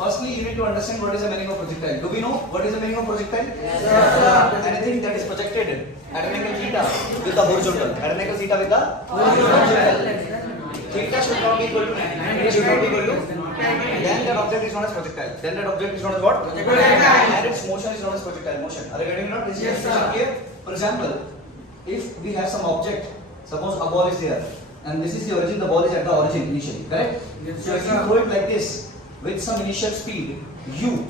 Firstly, you need to understand what is the meaning of projectile. Do we know what is the meaning of projectile? Yes, sir. Anything that is projected at an angle theta with the horizontal. At an angle theta with the horizontal. Theta should not be equal to 90. It should not be equal to. Then that object is known as projectile. Then that object is known as what? Projectile. And its motion is known as projectile motion. Are you getting it? This is clear. For example, if we have some object, suppose a ball is there, and this is the origin. The ball is at the origin initially, correct? Yes, so if you throw it like this with some initial speed u,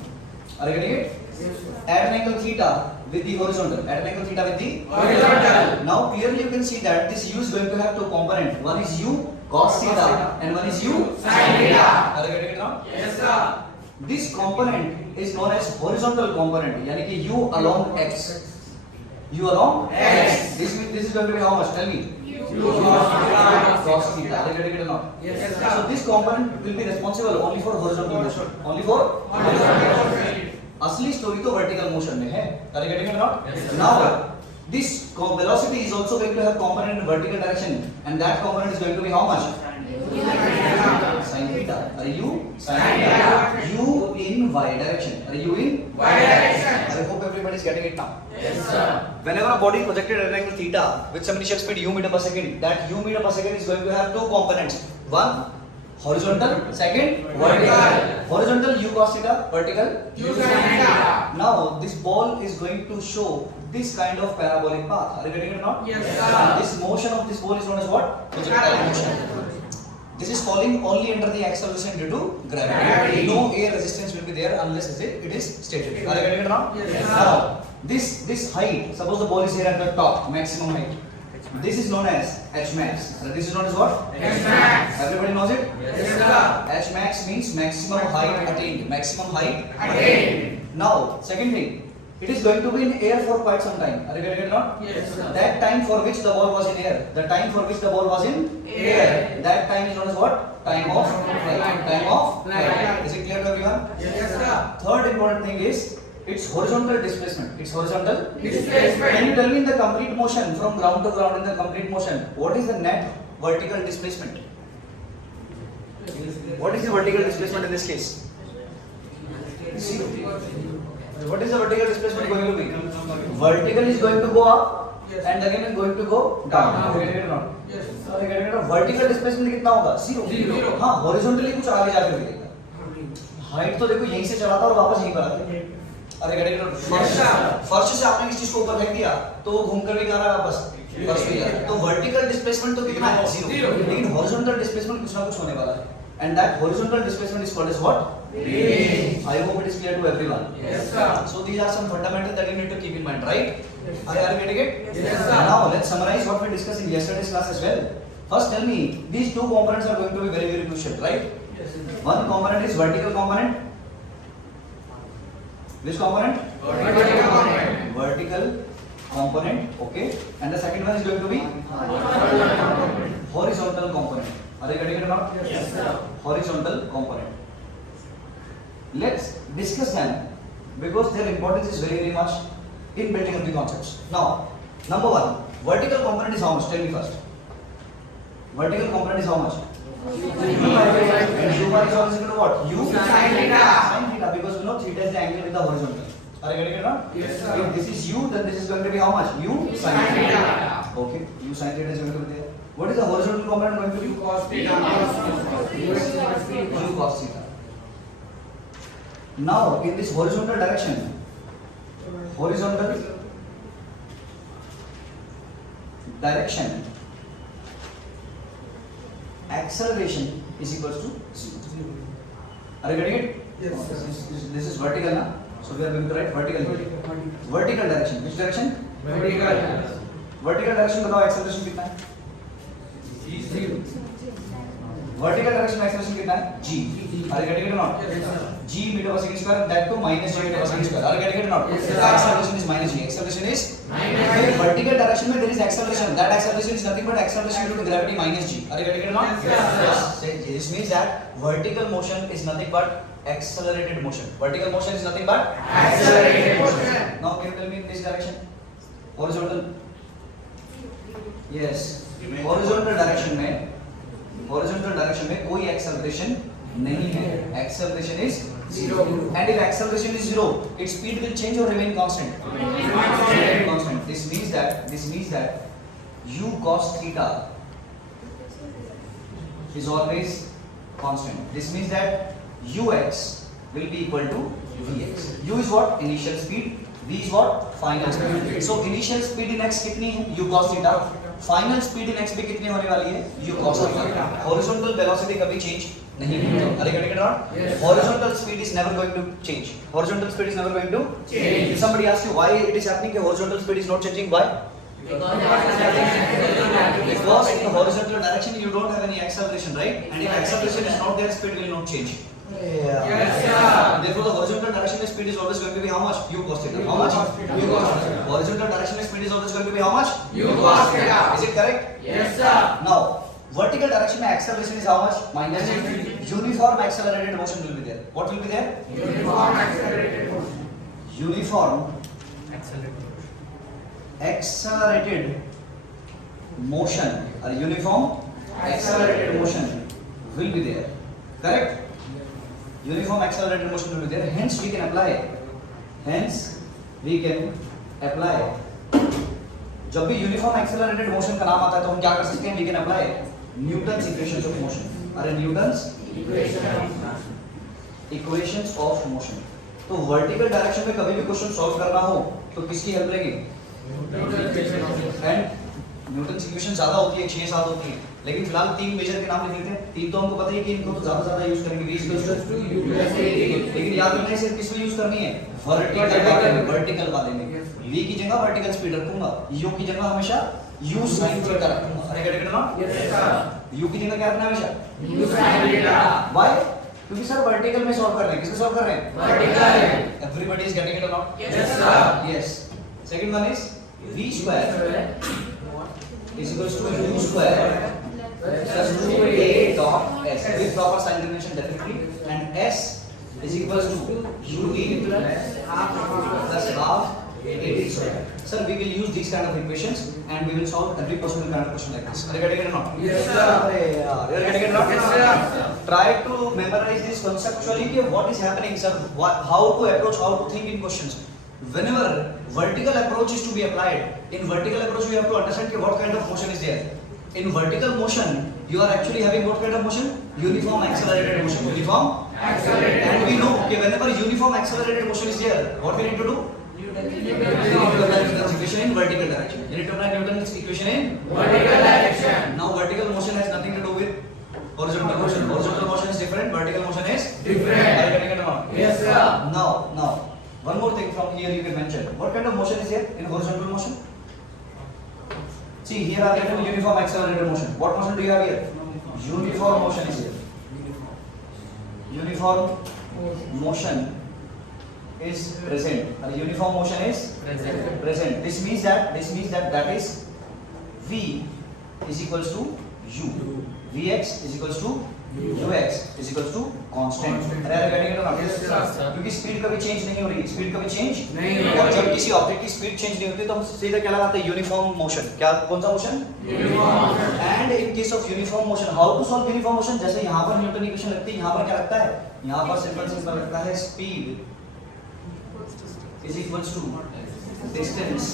are you getting it? Yes, at an angle theta with the horizontal. At an angle theta with the horizontal. Now clearly you can see that this u is going to have two components. One is u cos theta and one is u sin theta. Are you getting it now? Yes, sir. This component is known as horizontal component. यानी कि u along x. U along x. This is going to be how much? Tell me. U cos theta. Are you getting it or not? Yes, sir. So this component will be responsible only for horizontal motion. Only for horizontal motion. असली story तो vertical motion में है. Are you getting it or not? Yes, now this velocity is also going to have component in vertical direction, and that component is going to be how much? Sin theta. Are you sin theta? U in y direction. Are you in y direction? I hope everybody is getting it now. Yes, sir. Whenever a body is projected at an angle theta with some initial speed u meter per second, that u meter per second is going to have two components. One horizontal, second vertical. Horizontal u cos theta, vertical u sin theta. Now this ball is going to show this kind of parabolic path. Are you getting it or not? Yes, sir. This motion of this ball is known as what? Projectile motion. This is falling only under the acceleration due to gravity. No air resistance will be there unless it is static. Are you getting it now? Yes, sir. Now this height, suppose the ball is here at the top, maximum height. This is known as h max. This is known as what? H max. Everybody knows it? Yes, sir. H max means maximum height attained. Maximum height attained. Now, second thing, it is going to be in air for quite some time. Are you getting it or not? Yes, sir. That time for which the ball was in air. The time for which the ball was in air. That time is known as what? Time of flight. Time of flight. Is it clear to everyone? Yes, sir. Third important thing is its horizontal displacement. Its horizontal displacement. Can you tell me in the complete motion from ground to ground in the complete motion, what is the net vertical displacement? What is the vertical displacement in this case? Zero. What is the vertical displacement going to be? Vertical is going to go up and again is going to go down. Are you getting it or not? Yes. Are you getting it or not? Vertical displacement कितना होगा? Zero. हाँ, horizontally कुछ आगे जाकर मिलेगा. Height तो देखो यहीं से चला था और वापस यहीं पर आ गया. अरे getting it or not? फर्श से आपने किसी चीज को ऊपर फेंक दिया तो वो घूमकर भी आ रहा है वापस. फर्श पे जा रहा है. तो vertical displacement तो कितना है? Zero. लेकिन horizontal displacement कुछ ना कुछ होने वाला है. And that horizontal displacement is called as what? Range. I hope it is clear to everyone. Yes, sir. So these are some fundamentals that you need to keep in mind, right? Yes. Are you getting it? Yes, sir. Now let's summarize what we discussed in yesterday's class as well. First, tell me, these two components are going to be very, very crucial, right? Yes, sir. One component is vertical component. Which component? Vertical component. Vertical component. Okay. And the second one is going to be horizontal component. Are you getting it or not? Yes, sir. Horizontal component. Let's discuss them because their importance is very, very much in building up the concepts. Now, number one, vertical component is how much? Tell me first. Vertical component is how much? And u bar is always equal to what? U sin theta. Sin theta, because we know theta is the angle with the horizontal. Are you getting it or not? Yes, sir. If this is u, then this is going to be how much? U sin theta. Okay, u sin theta is going to be there. What is the horizontal component going to be? U cos theta. U cos theta. Now, in this horizontal direction, acceleration is equals to 0. Are you getting it? Yes, sir. This is vertical now. So we are going to write vertical here. Vertical direction. Which direction? Vertical. Vertical direction बताओ acceleration कितना है? 0. Vertical direction acceleration कितना है? G. Are you getting it or not? Yes, sir. G meter per second square, that too minus G meter per second square. Are you getting it or not? Yes, sir. Acceleration is minus G. Acceleration is minus G. Vertical direction में there is acceleration. That acceleration is nothing but acceleration due to gravity minus G. Are you getting it or not? Yes, sir. Yes. This means that vertical motion is nothing but accelerated motion. Vertical motion is nothing but accelerated motion. Now can you tell me in this direction? Horizontal. Yes. Horizontal direction में कोई acceleration नहीं है. Acceleration is 0. And if acceleration is 0, its speed will change or remain constant? Remain constant. This means that u cos theta is always constant. This means that ux will be equal to vx. U is what? Initial speed. V is what? Final speed. So initial speed in x कितनी है? U cos theta. Final speed in x भी कितनी होने वाली है? U cos theta. Horizontal velocity कभी change नहीं होगी. Are you getting it right? Horizontal speed is never going to change. Horizontal speed is never going to change. If somebody asks you why it is happening, कि horizontal speed is not changing, why? Because in the horizontal direction you don't have any acceleration, right? And if acceleration is not there, speed will not change. Yes, sir. Therefore, the horizontal direction speed is always going to be how much? U cos theta. How much? U cos theta. Horizontal direction speed is always going to be how much? U cos theta. Is it correct? Yes, sir. Now, vertical direction acceleration is how much? Minus g. Uniform accelerated motion will be there. What will be there? Uniform accelerated motion. Uniform accelerated motion or uniform accelerated motion will be there. Correct? Uniform accelerated motion will be there. Hence we can apply. जब भी uniform accelerated motion का नाम आता है तो हम क्या कर सकते हैं? We can apply Newton's equations of motion. अरे न्यूटन्स इक्वेशंस ऑफ मोशन. तो वर्टिकल डायरेक्शन में कभी भी क्वेश्चन सॉल्व करना हो तो किसकी हेल्प लेंगे? एंड न्यूटन्स इक्वेशन ज्यादा होती है, 6-7 होती है, लेकिन फिलहाल 3 मेजर के नाम लिख लेते हैं. 3 तो हमको पता है कि इनको तो ज्यादा यूज करेंगे. लेकिन याद रखना इसे किस में यूज करनी है? वर्टिकल वाले में. v की जगह वर्टिकल स्पीड रखूंगा, u की जगह हमेशा u sin थीटा रखूंगा. अरे गेट इट ना? Yes sir. u की जगह क्या रखना है हमेशा? U sin theta. व्हाई? क्योंकि सर वर्टिकल में सॉल्व कर रहे हैं. किसमें सॉल्व कर रहे हैं? Vertical. Everybody is getting it और not? Yes, sir. Yes. Second one is v square is equals to u square plus 2a dot s with proper sign convention definitely, and s is equals to u e plus half a square. Sir, we will use these kind of equations and we will solve every possible kind of question like this. Are you getting it or not? Yes, sir. You are getting it or not? Yes, sir. Try to memorize this conceptually. What is happening, sir? How to approach, how to think in questions. Whenever vertical approach is to be applied, in vertical approach we have to understand what kind of motion is there. In vertical motion, you are actually having what kind of motion? Uniform accelerated motion. Uniform Accelerated. And we know okay, whenever uniform accelerated motion is there, what we need to do? We need to apply Newton's equation in vertical direction. You need to apply Newton's equation in Vertical direction. Now vertical motion has nothing to do with horizontal motion. Horizontal motion is different. Vertical motion is Different. Are you getting it or not? Yes, sir. Now, one more thing from here you can mention. What kind of motion is here in horizontal motion? See, here I have written uniform accelerated motion. What motion do you have here? Uniform motion is here. Uniform motion is present. Uniform motion is present. This means that that is V is equals to U. Vx is equals to Ux is equals to constant. अरे getting it or not? Yes, sir. क्योंकि speed कभी change नहीं हो रही. Speed कभी change नहीं हो और जब रही. किसी ऑब्जेक्ट की स्पीड चेंज नहीं होती तो हम सीधा क्या लगाते हैं? Uniform motion. क्या कौन सा motion? Uniform. And in case of uniform motion, how to solve uniform motion? जैसे यहाँ पर न्यूटन इक्वेशन लगती है, यहाँ पर क्या लगता है? यहाँ पर सिंपल लगता है speed is equals to distance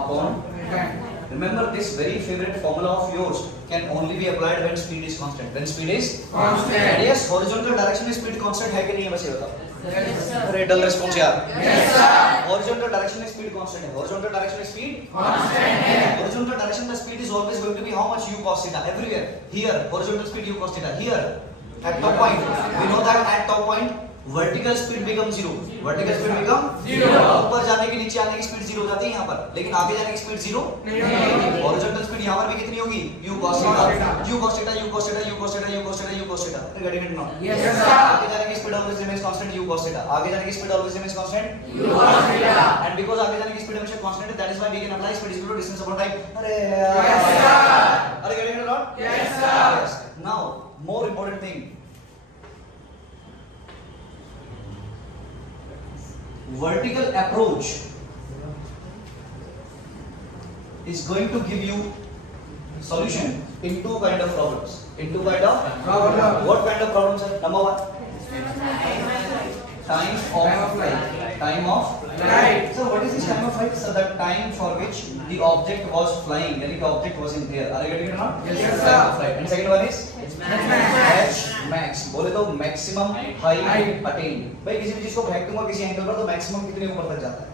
upon time. Remember this very favorite formula of yours can only be applied when speed is constant. When speed is Constant. Yes, horizontal direction में speed constant है कि नहीं है? बस ये बताओ. Yes, sir. अरे डल response यार. Yes, sir. Horizontal direction में speed constant है. Horizontal direction में speed Constant है. Horizontal direction the speed is always going to be how much? U cos theta everywhere. Here horizontal speed U cos theta. Here at top point we know that at top point vertical speed becomes 0. Vertical speed become 0. ऊपर जाने की नीचे आने की speed 0 हो जाती है यहाँ पर, लेकिन आगे जाने की स्पीड 0 नहीं होगी. हॉरिजॉन्टल स्पीड यहाँ पर भी कितनी होगी? U cos theta. U cos theta, U cos theta, U cos theta, U cos theta, U cos theta. Getting it now? Yes, sir. आगे जाने की speed always remains constant U cos theta. आगे जाने की speed always remains constant U cos theta. and because आगे जाने की speed हमेशा constant है, that is why we can apply speed is equal to distance upon time. अरे Yes, sir. are you getting it or not? Yes, sir. Yes. Now more important thing. Vertical approach is going to give you solution in two kind of problems. In two kind of Problem. What kind of problems are? Number one. Time of flight. Time of Flight. So what is this time of flight? So the time for which the object was flying, यानी कि object was in the air. Are you getting it or not? Yes, Time sir. of flight. And second one is H max. बोले तो maximum height attained. भाई किसी भी चीज को फेंक दूंगा किसी एंगल पर तो maximum कितने ऊपर तक जाता है?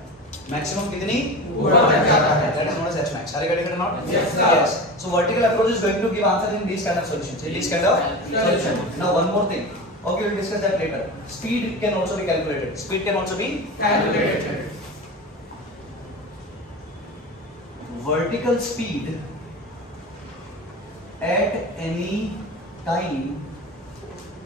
Maximum कितनी ऊपर तक जाता है. That is known as H max. Are you getting it or not? Yes, sir. Yes. So vertical approach is going to give answer in these kind of solutions. In these kind of solution. Now one more thing. Okay, we'll discuss that later. Speed can also be calculated. Speed can also be Calculated. vertical speed at any time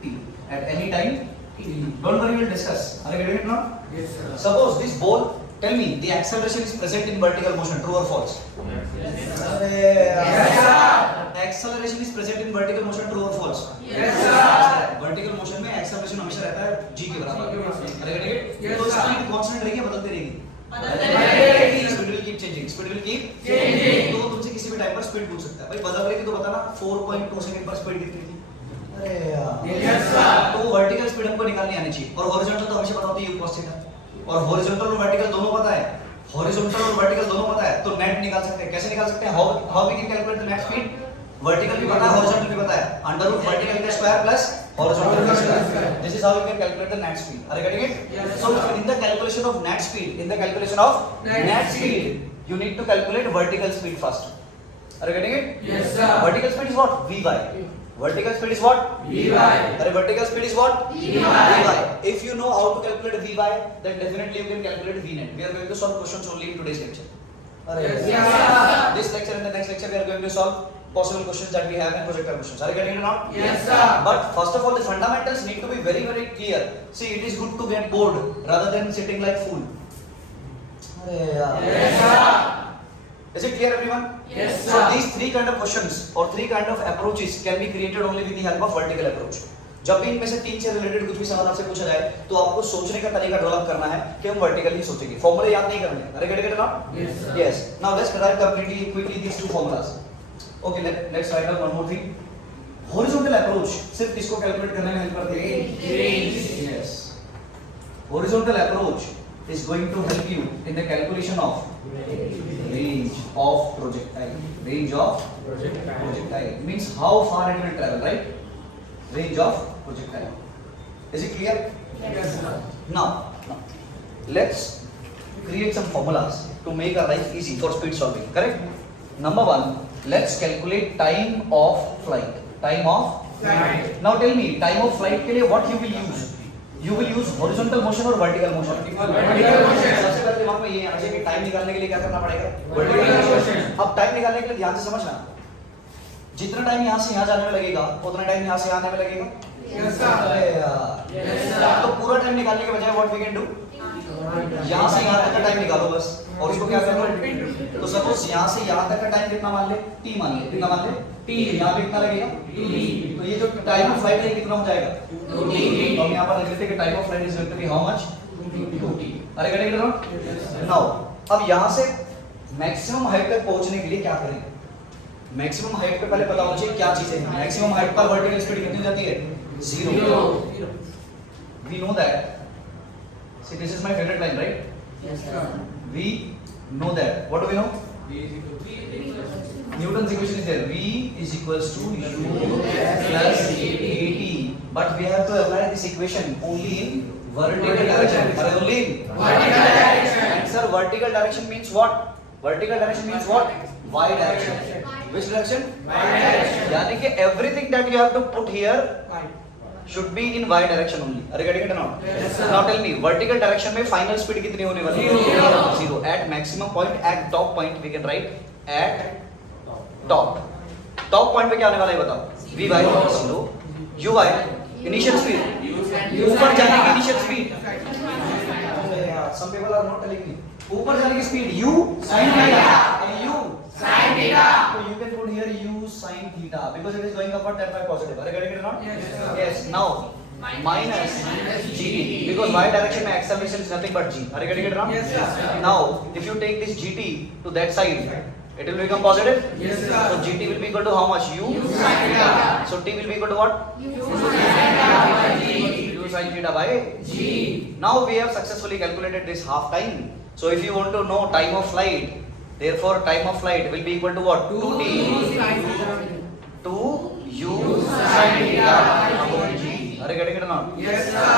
t. At any time t. Don't worry, we'll discuss. Are you getting it now? Yes, sir. Suppose this ball, tell me, the acceleration is present in vertical motion, true or false? Yes, Yes, sir. Acceleration is present in vertical motion, true or false? Yes, sir. Vertical motion में acceleration हमेशा रहता है g के बराबर. अरे get Yes, तो sir. speed constant रहेगी या बदलती रहेगी? रहेगी. Speed will keep changing. Speed will keep Changing. तो तुमसे किसी भी टाइम पर स्पीड पूछ सकता है. भाई बदल रही थी तो बताना 4.2 सेकंड पर स्पीड कितनी थी? अरे यार. Yes, sir. तो वर्टिकल स्पीड हमको निकालनी आनी चाहिए. और हॉरिजॉन्टल तो हमेशा पता होती है u cos थीटा. और हॉरिजॉन्टल और वर्टिकल दोनों पता है. हॉरिजॉन्टल और वर्टिकल दोनों पता है. तो नेट निकाल सकते हैं. कैसे निकाल सकते हैं? How we can calculate the net speed? Vertical भी पता है, हॉरिजॉन्टल भी पता है. अंडर रूट वर्टिकल का स्क्वायर प्लस हॉरिजॉन्टल का square. This is how you can calculate the net speed. Are you getting it? Yes, So sir. in the calculation of net speed, net speed, you need to calculate vertical speed first. Are you getting it? Yes, sir. Vertical speed is what? Vy. Vertical speed is what? Vy. Are vertical speed is what? Vy. If you know how to calculate Vy, then definitely you can calculate Vnet. We are going to solve questions only in today's lecture. Yes, sir. This lecture and the next lecture we are going to solve possible questions that we have and projector questions. Are you getting it or not? Yes, sir. But first of all, the fundamentals need to be very, very clear. See, it is good to get bored rather than sitting like fool. Yes, sir. Is it clear, everyone? Yes, So sir. these three kind of questions or three kind of approaches can be created only with the help of vertical approach. जब भी इनमें से तीन से related कुछ भी सवाल आपसे पूछा जाए तो आपको सोचने का तरीका डेवलप करना है कि हम वर्टिकल ही सोचेंगे. फॉर्मूले याद नहीं करने. अरे get it not? Yes, sir. Yes. Now let's write completely quickly these two formulas. Okay, let's write down one more thing. Horizontal approach सिर्फ किसको कैलकुलेट करने में हेल्प करती है? Range. Yes. Horizontal approach is going to help you in the calculation of range of projectile. Range of projectile means how far it will travel, right? Range of projectile. Is it clear? Yes, sir. Now, let's create some formulas to make our life easy for speed solving. Correct? Number one, let's calculate time of flight. Time of Flight. Now tell me, time of flight के लिए what you will use? You will use horizontal motion or vertical motion? Vertical motion. सबसे पहले दिमाग में ये आना चाहिए कि टाइम निकालने के लिए क्या करना पड़ेगा? Vertical motion. अब टाइम निकालने के लिए ध्यान से समझना. जितना टाइम यहाँ से यहाँ जाने में लगेगा, उतना टाइम यहाँ से यहाँ आने में लगेगा. Yes, sir. अरे यार. Yes, sir. तो पूरा टाइम निकालने के बजाय what we can do? यहाँ से यहाँ तक का टाइम निकालो बस. और उसको क्या करना? तो सपोज यहाँ से यहाँ तक का टाइम कितना मान ले? t मान ले. कितना मान ले? t. यहाँ पे कितना लगेगा? तो ये जो टाइम ऑफ फ्लाइट है कितना हो जाएगा? 2t. तो हम यहाँ पर लिख लेते हैं कि time of flight is going to be how much? 2t. अरे करेक्ट ना? नाउ अब यहाँ से मैक्सिमम हाइट तक पहुँचने के लिए क्या करेंगे? मैक्सिमम हाइट पे पहले पता होना चाहिए क्या चीजें हैं. मैक्सिमम हाइट पर वर्टिकल स्पीड कितनी हो जाती है? 0. We know that. See, this is my favorite line, right? Yes, sir. We know that. What do we know? Newton's equation is there. V is equals to U plus AT. But we have to apply this equation only in vertical direction. Only in Vertical direction. And sir, vertical direction means what? Vertical direction means what? Y direction. Which direction? Y direction. यानी कि everything that you have to put here should be in y direction only. Are you getting it or not? Yes, sir. Now tell me, vertical direction में final speed कितनी होने वाली है? Zero. Zero. At maximum point, at top point, we can write at top. Top point पे क्या होने वाला है बताओ? Vy zero. Uy initial speed. ऊपर जाने की initial speed. Some people are not telling me. ऊपर जाने की speed u sin theta. And u Sin theta. So you can put here u sin theta because it is going upward, that's why positive. Are you getting it or not? Yes, sir. Yes. Now minus gt because y direction में acceleration is nothing but g. Are you getting it or not? Yes, sir. Now if you take this gt to that side, it will become positive. Yes, sir. So gt will be equal to how much? U U sin theta. So t will be equal to what? U sin theta by G. U sin theta by G. Now we have successfully calculated this half time. So if you want to know time of flight, therefore time of flight will be equal to what? 2t 2u sin theta upon g. Are you getting it or not? Yes, sir.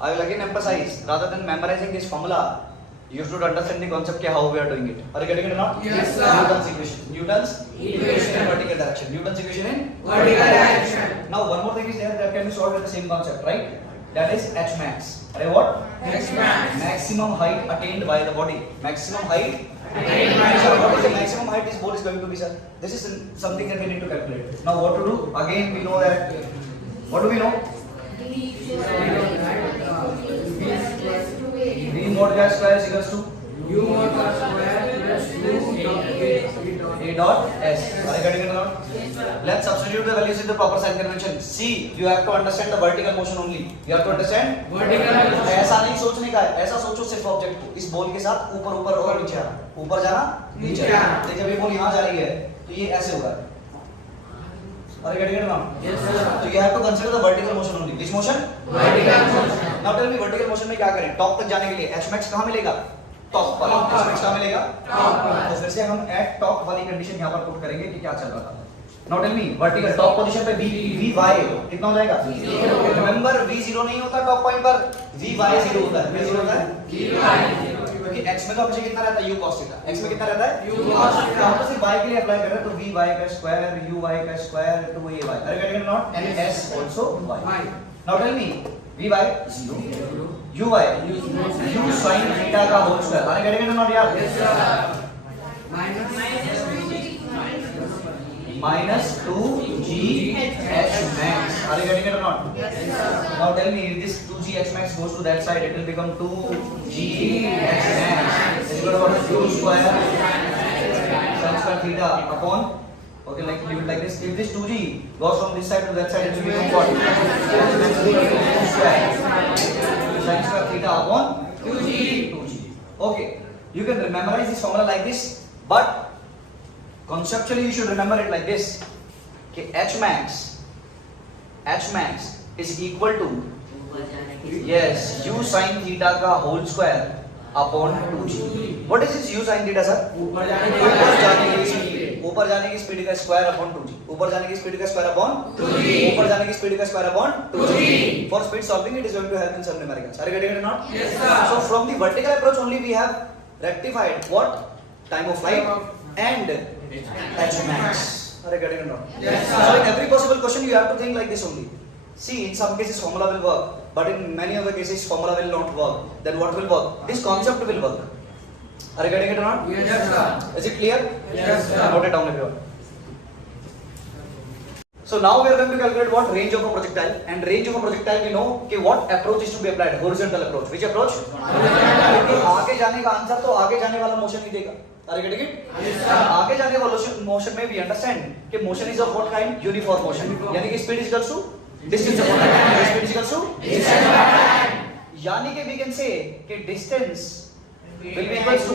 I will again emphasize, rather than memorizing this formula, you should understand the concept how we are doing it. Are you getting it or not? Yes, sir. Newton's equation. Newton's Equation. in vertical direction. Newton's equation in Vertical direction. Now one more thing is there that can be solved with the same concept, right? That is h max. Are what? H max. Maximum height attained by the body. Maximum height. Attained by the So what is the body. maximum height this ball is going to be, sir? This is something that we need to calculate. Now what to do? Again we know that. What do we know? V mod gas square is equals to U mod square plus U A dot S. Are you getting it or not? Let's substitute the values in the proper sign convention. See, you have to understand the vertical motion only. You have to understand. Vertical motion. ऐसा नहीं सोचने का है, ऐसा सोचो सिर्फ object को इस बॉल के साथ ऊपर ऊपर और नीचे आना, ऊपर जाना नीचे आना। तो जब ये बॉल यहाँ जा रही है तो ये ऐसे होगा। Are you getting it or not? Yes, sir. So you have to consider the vertical motion only. Which motion? Vertical motion. Now tell me vertical motion में क्या करें? टॉप तक जाने के लिए h max कहाँ मिलेगा? टॉप पर। Top पर। h max कहाँ मिलेगा? Top पर। तो फिर से हम एट टॉप वाली कंडीशन यहाँ पर पुट करेंगे कि क्या चल रहा था। Now tell me vertical top position पे v y कितना हो जाएगा? Remember v 0 नहीं होता टॉप पॉइंट पर, v y 0 होता है। v 0 होता है? क्योंकि x में तो हमेशा कितना रहता है? u cos थीटा। x में कितना रहता है? U cos theta. तो हम तो सिर्फ y के लिए अप्लाई कर रहे हैं तो v y का स्क्वायर u y का square to a y। Are you getting it or not? And s also y। Y. Now tell me v y 0 u y u sin theta का whole square. Are you getting it or not यार? Yes, sir. Minus 2g h max. Are you getting it or not? Yes, sir. Now tell me if this 2g h max goes to that side, it will become 2g h max is equal to what? U square sin square theta upon, okay, like leave it like this. If this 2g goes from this side to that side, it will become what? U square sin square theta upon 2g. Okay, you can memorize this formula like this, but conceptually you should remember it like this. Okay, h max is equal to yes u sin theta का whole square upon 2g. What is this u sin theta, sir? ऊपर ऊपर जाने की speed का square upon 2g। ऊपर जाने की speed का स्क्वायर अपॉन 2g। ऊपर जाने की स्पीड का square upon 2g। For speed solving it is going to help in some numericals. Are you getting it or not? Yes, sir. So from the vertical approach only we have rectified what? Time of flight and h max. Are you getting it or not? Yes, sir. So in every possible question you have to think like this only. See, in some cases formula will work, but in many other cases formula will not work. Then what will work? This concept will work. Are you getting it or not? Yes, sir. Is it clear? Yes, sir. Note it down, everyone. So now we are going to calculate what range of a projectile, and range of a projectile we know कि what approach is to be applied, horizontal approach. Which approach? क्योंकि आगे जाने का answer तो आगे जाने वाला motion ही देगा. Are you getting it? Yes, sir. आगे जाने वाला मोशन में we understand कि motion is of what kind? Uniform motion. यानी कि speed is equals to distance upon time. Speed is equals to distance upon time. यानी कि we can say कि distance will be equals to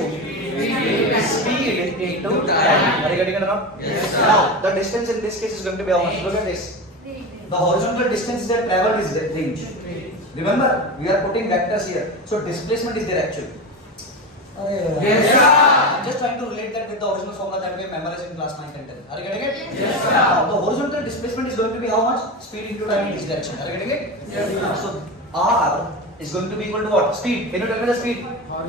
speed into time. Are you getting it or not? Yes, sir. Now the distance in this case is going to be how much? Look at this. The horizontal distance that traveled is the range. Remember, we are putting vectors here, so displacement is there actually. Yes, sir. I'm just trying to relate that with the original formula that we have memorized in class 9 and 10. Are you getting it? Yes, sir. Now, the horizontal displacement is going to be how much? Speed into time in this direction. Are you getting it? Yes, sir. So R is going to be equal to what? Speed. Can you tell me the speed? What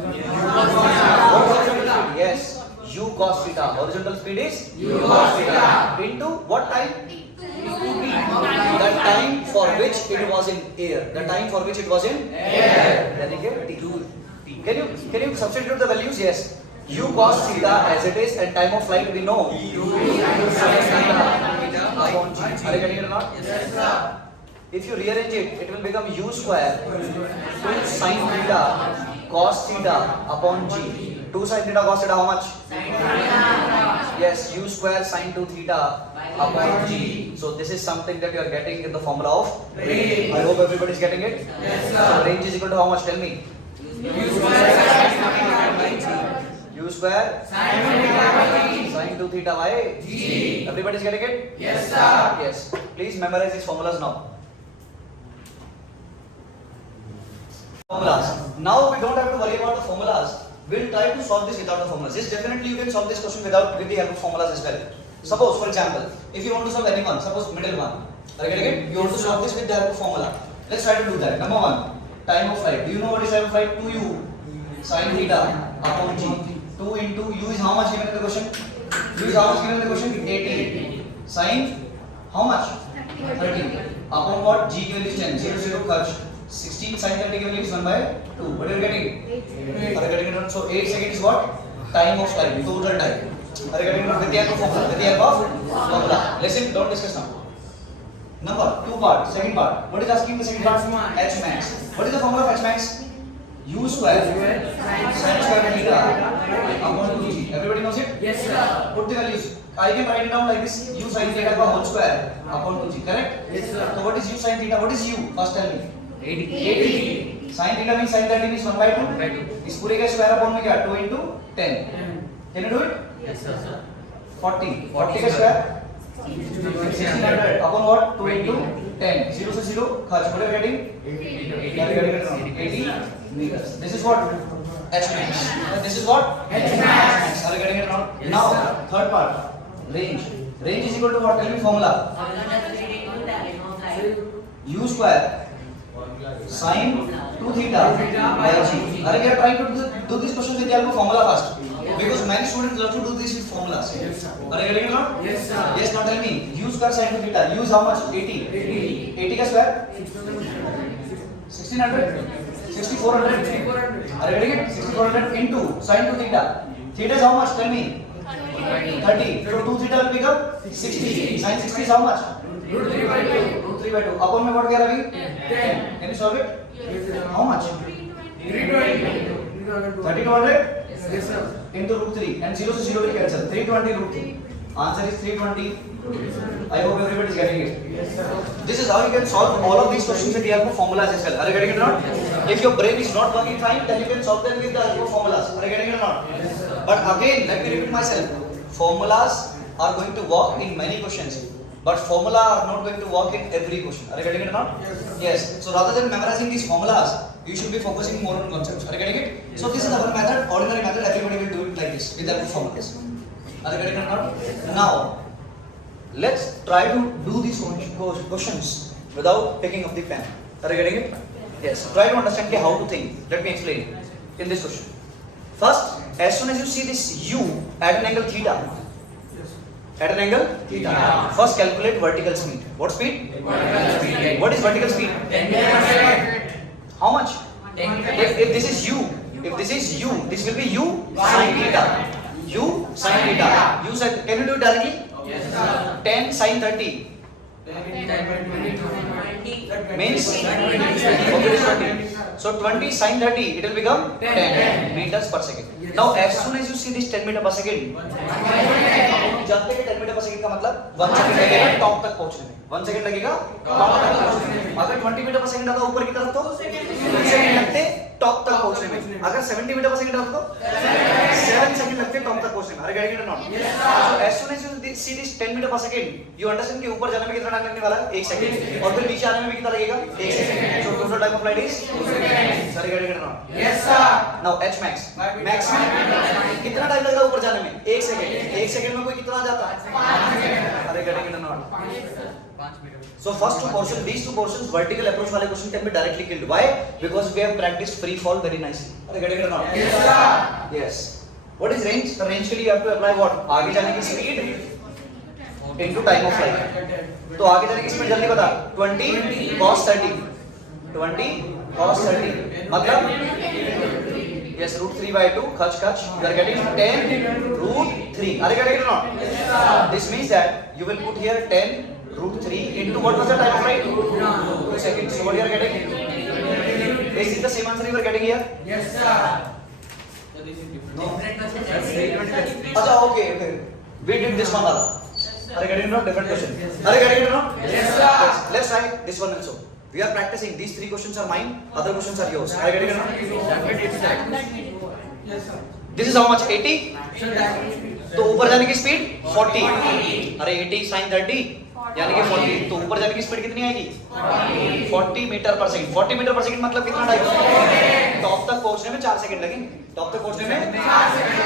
horizontal speed? Yes. U cos theta. Horizontal speed is U cos theta. into what time? The time for which it was in air. The time for which it was in Air. यानी कि T. Can you substitute the values? Yes. U cos theta as it is, and time of flight we know. U sin theta upon g. Are you getting it or not? Yes, sir. If you rearrange it, it will become u square 2 sin theta cos theta upon g. 2 sin theta cos theta how much? Yes, u square sin 2 theta upon g. So this is something that you are getting in the formula of range. I hope everybody is getting it. Yes, So sir. range is equal to how much? Tell me. U square sin theta by G. U square Sin theta by G. sin 2 theta by G. Everybody is getting it? Yes, sir. Yes. Please memorize these formulas now. Formulas. Now we don't have to worry about the formulas. We'll try to solve this without the formulas. Yes, definitely you can solve this question with the help of formulas as well. Suppose, for example, if you want to solve any one, suppose middle one, are you getting it? You want to solve this with the help of formula. Let's try to do that. Number one, time of flight. Do you know what is time of flight? 2u sin theta upon g. 2 into u is how much given in the question? U is how much given in the question? 80. Sin how much? 30. Upon what? G given is 10. 0 0 kharch. 16 sin 30 given is 1 by 2. What are you getting? 8. Are you getting it? So 8 seconds is what? Time of flight. Total time. Are you getting it? With the help of formula. With the help of formula. Listen, don't discuss now. Number 2 part. Second part. What is asking the second part? H max. What is the formula of H max? U square sin square theta upon 2g. Everybody knows it? Yes, sir. Put the values. I can write it down like this: u sin theta का whole square upon 2g. Correct? Yes, sir. So what is u sin theta? What is u? First tell me. 80. Sin theta means sin 30 means 1 by 2. इस पूरे का square upon में क्या? 2 into 10. Can you do it? Yes, sir. 40. 40 का square 1600 upon what? 2 into 10. 0 से 0 खर्च. What are you getting? 80 meters. This is what? H max. This is what? H max. Are you getting it wrong? Yes, Now sir. third part. Range. Range is equal to what? Tell me formula. U square sin 2 theta by g. Are we are trying to do this question with the help of formula first? Because many students love to do this with formulas. Are you getting it wrong? Yes, sir. Yes, now tell me. U square sin 2 theta. U is how much? 80. 80 का square? 1600. 6400. Are you getting it? 6400 into sin 2 theta. Theta is how much? Tell me. 30. So 2 theta will become 60. Sin 60 is how much? Root 3 by 2. Root 3 by 2. Upon में what क्या रही? 10. Can you solve it? How much? 320. 3200 Yes, sir. into root 3 and 0 से 0 will cancel. 320 root 3. Answer is 320. I hope everybody is getting it. Yes, sir. This is how you can solve all of these questions with the help of formulas as well. Are you getting it or not? If your brain is not working fine, then you can solve them with the help of formulas. Are you getting it or not? Yes, sir. But again, let me repeat myself. Formulas are going to work in many questions, but formula are not going to work in every question. Are you getting it or not? Yes. So rather than memorizing these formulas, you should be focusing more on concepts. Are you getting it? So this is our method, ordinary method. Everybody will do it like this with the help of formulas. Are you getting it or not? Now, let's try to do these questions without picking up the pen. Are you getting it? Yes. Try to understand how to think. Let me explain in this question. First, as soon as you see this u at an angle theta, at an angle Theta. first calculate vertical speed. What speed? What is vertical speed? 10 meters per second. How much? 10 meters. If this is u, this will be u sin theta. U sin theta. U sin. Can you do it directly? Yes, sir. 10 sin 30 means okay, 20. So 20 sin 30, it will become 10 meters per second. Now as soon as you see this 10 meter per second, जानते हैं 10 metre पर second का मतलब 1 second लगेगा top तक पहुंचने में, 1 second लगेगा टॉप तक पहुंचने में. अगर 20 मीटर पर सेकंड आता ऊपर की तरफ तो 2 सेकंड लगते टॉप तक पहुंचने में. अगर 70 मीटर पर सेकंड आता तो 7 सेकंड लगते टॉप तक पहुंचने में. Are you getting it or not? So as soon as you see this 10 metre पर सेकंड, you understand कि ऊपर जाने में कितना टाइम लगने वाला है? 1 सेकंड. और फिर नीचे आने में भी कितना लगेगा? 1 second. So total time of flight is 2 seconds. Are you getting it or not? Yes, sir. Now H max. Max में कितना टाइम लगेगा ऊपर जाने में? 1 सेकंड. 1 सेकंड में कोई कितना जाता है? 5 second. Are you getting it or not? So first two portions, these two portions, vertical approach वाले question can be directly killed. Why? Because we have practiced free fall very nicely. Are you getting it or not? Yes, sir. Yes. What is range? The range के लिए you have to apply what? आगे जाने की speed into time of flight. तो आगे जाने की speed जल्दी बता. 20 cos 30. 20 cos 30. मतलब yes, root 3 by 2. Kach. You are getting 10 root 3. Are you getting it or not? Yes, sir. This means that you will put here 10 root 3 into what was the time of flight? 2 seconds. So what you are getting? Is it the same answer you are getting here? Yes, sir. No. Acha, okay. We did this one also. Are you getting it or not? Different question. Are you getting it or not? Yes, sir. Let's try this one also. We are practicing. These 3 questions are mine. Other questions are yours. Are you getting it or not? Yes, sir. This is how much? 80. तो ऊपर जाने की speed 40. अरे 80 sin 30 यानी कि 40, तो ऊपर जाने की स्पीड कितनी आएगी 40 मीटर पर सेकंड। 40 मीटर पर सेकंड मतलब कितना टाइम, टॉप तक पहुंचने में 4 सेकंड लगेंगे, टॉप तक पहुंचने में 4 सेकंड,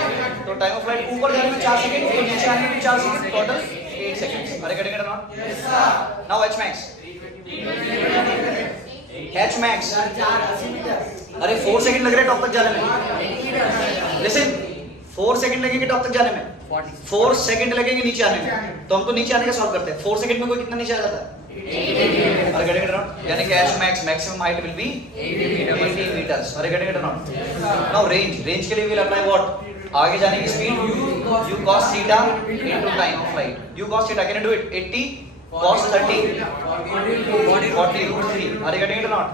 तो टाइम ऑफ फ्लाइट ऊपर जाने में 4 सेकंड, तो नीचे आने में 4 सेकंड, टोटल 8 सेकंड्स। अरे getting it not? Yes sir. Now H max, H max, अरे 4 सेकंड लग रहे हैं टॉप तक जाने में, लिसन 4 सेकंड लगेंगे टॉप तक जाने में, 4 सेकंड लगेंगे नीचे आने में, तो हम तो नीचे आने का सॉल्व करते हैं। 4 सेकंड में कोई कितना नीचे आ जाता है, अरे गेटिंग इट नॉट? यानी कि H max maximum height will be 80 metres. Are getting it not? Now range, range के लिए विल अप्लाई व्हाट, आगे जाने की speed u cos theta into time of flight. u cos theta, can you do it? 80 cos 30 43, are you getting it or not?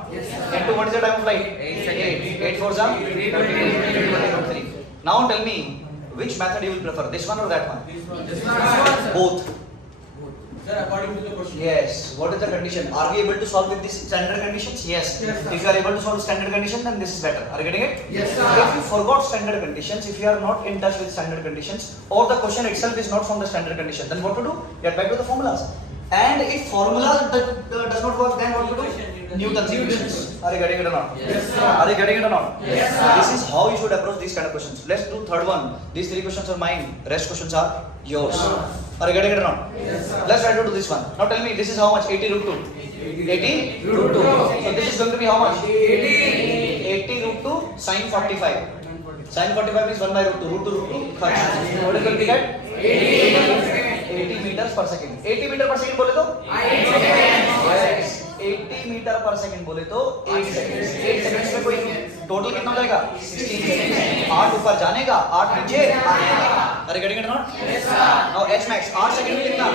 Into what is the time of flight? 8 4 are 33. Now tell me which method you will prefer, this one or that one? Both. Sir, according to the question. Yes. What is the condition? Are we able to solve with these standard conditions? Yes. Yes, sir. If you are able to solve standard conditions, then this is better. Are you getting it? Yes, sir. If you forgot standard conditions, if you are not in touch with standard conditions, or the question itself is not from the standard condition, then what to do? Get back to the formulas. And if formula does not work, then what to do? Newton's equations. Are you getting it or not? Yes, sir. Are you getting it or not? Yes, sir. This is how you should approach these kind of questions. Let's do third one. These 3 questions are mine. Rest questions are yours. Are you getting it or not? Yes, sir. Let's try to do this one. Now tell me, this is how much? 80 root 2. 80 root 2. So this is going to be how much? 80 root 2 sin 45. Sin 45 is 1 by root 2. Root 2 root 2 fraction. What is going to be that? 80 meters per second. 80 meter per second बोले तो 80 metre पर second बोले तो 8 seconds. 8 seconds में कोई total कितना हो जाएगा? 16 सेकंड्स। 8 ऊपर जाने का, 8 नीचे आने का। Are getting it not? Yes sir. Now H max 8 second में कितना?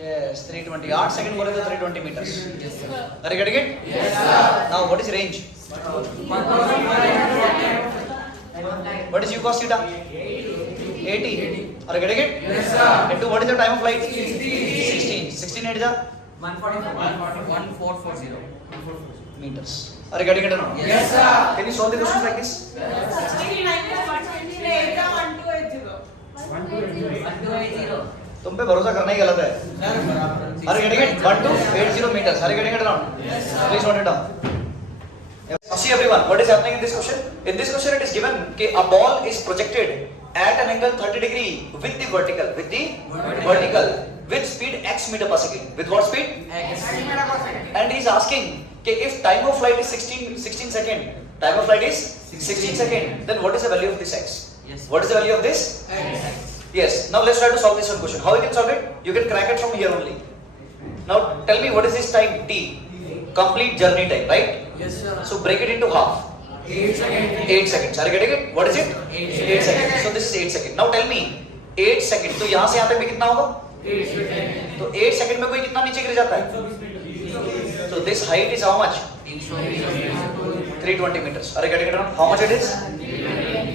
यस 320। 8 सेकंड बोले तो 320 metres. Yes sir. Are getting it? Yes sir. Now what is range? What is u cos theta? 80। Are getting it? Yes sir. Into what is the time of flight? 16। 16 8 जा 1440 meters. Are you getting it or not? Yes, sir. Can you solve the questions like this? तुम पे भरोसा करना ही गलत है। Are you getting it? 1280 meters. Are you getting it or not? Yes, sir. Please note it down. See everyone, what is happening in this question? In this question, it is given that a ball is projected at an angle 30 degree with the vertical, with speed x meter per second. With what speed? X. And he is asking that if time of flight is 16 second, time of flight is 16 second, then what is the value of this x? Yes. What is the value of this? X. Yes. Now let's try to solve this one question. How you can solve it? You can crack it from here only. Now tell me, what is this time t? Complete journey time, right? Yes, sir. So break it into half. 8 seconds. 8 seconds. Are you getting it? What is it? 8 seconds. So this is 8 seconds. Now tell me, 8 seconds. तो यहाँ से यहाँ तक में कितना होगा? 8 seconds. तो 8 second में कोई कितना नीचे गिर जाता है? So this height is how much? 320 meters. Are you getting it? How much it is?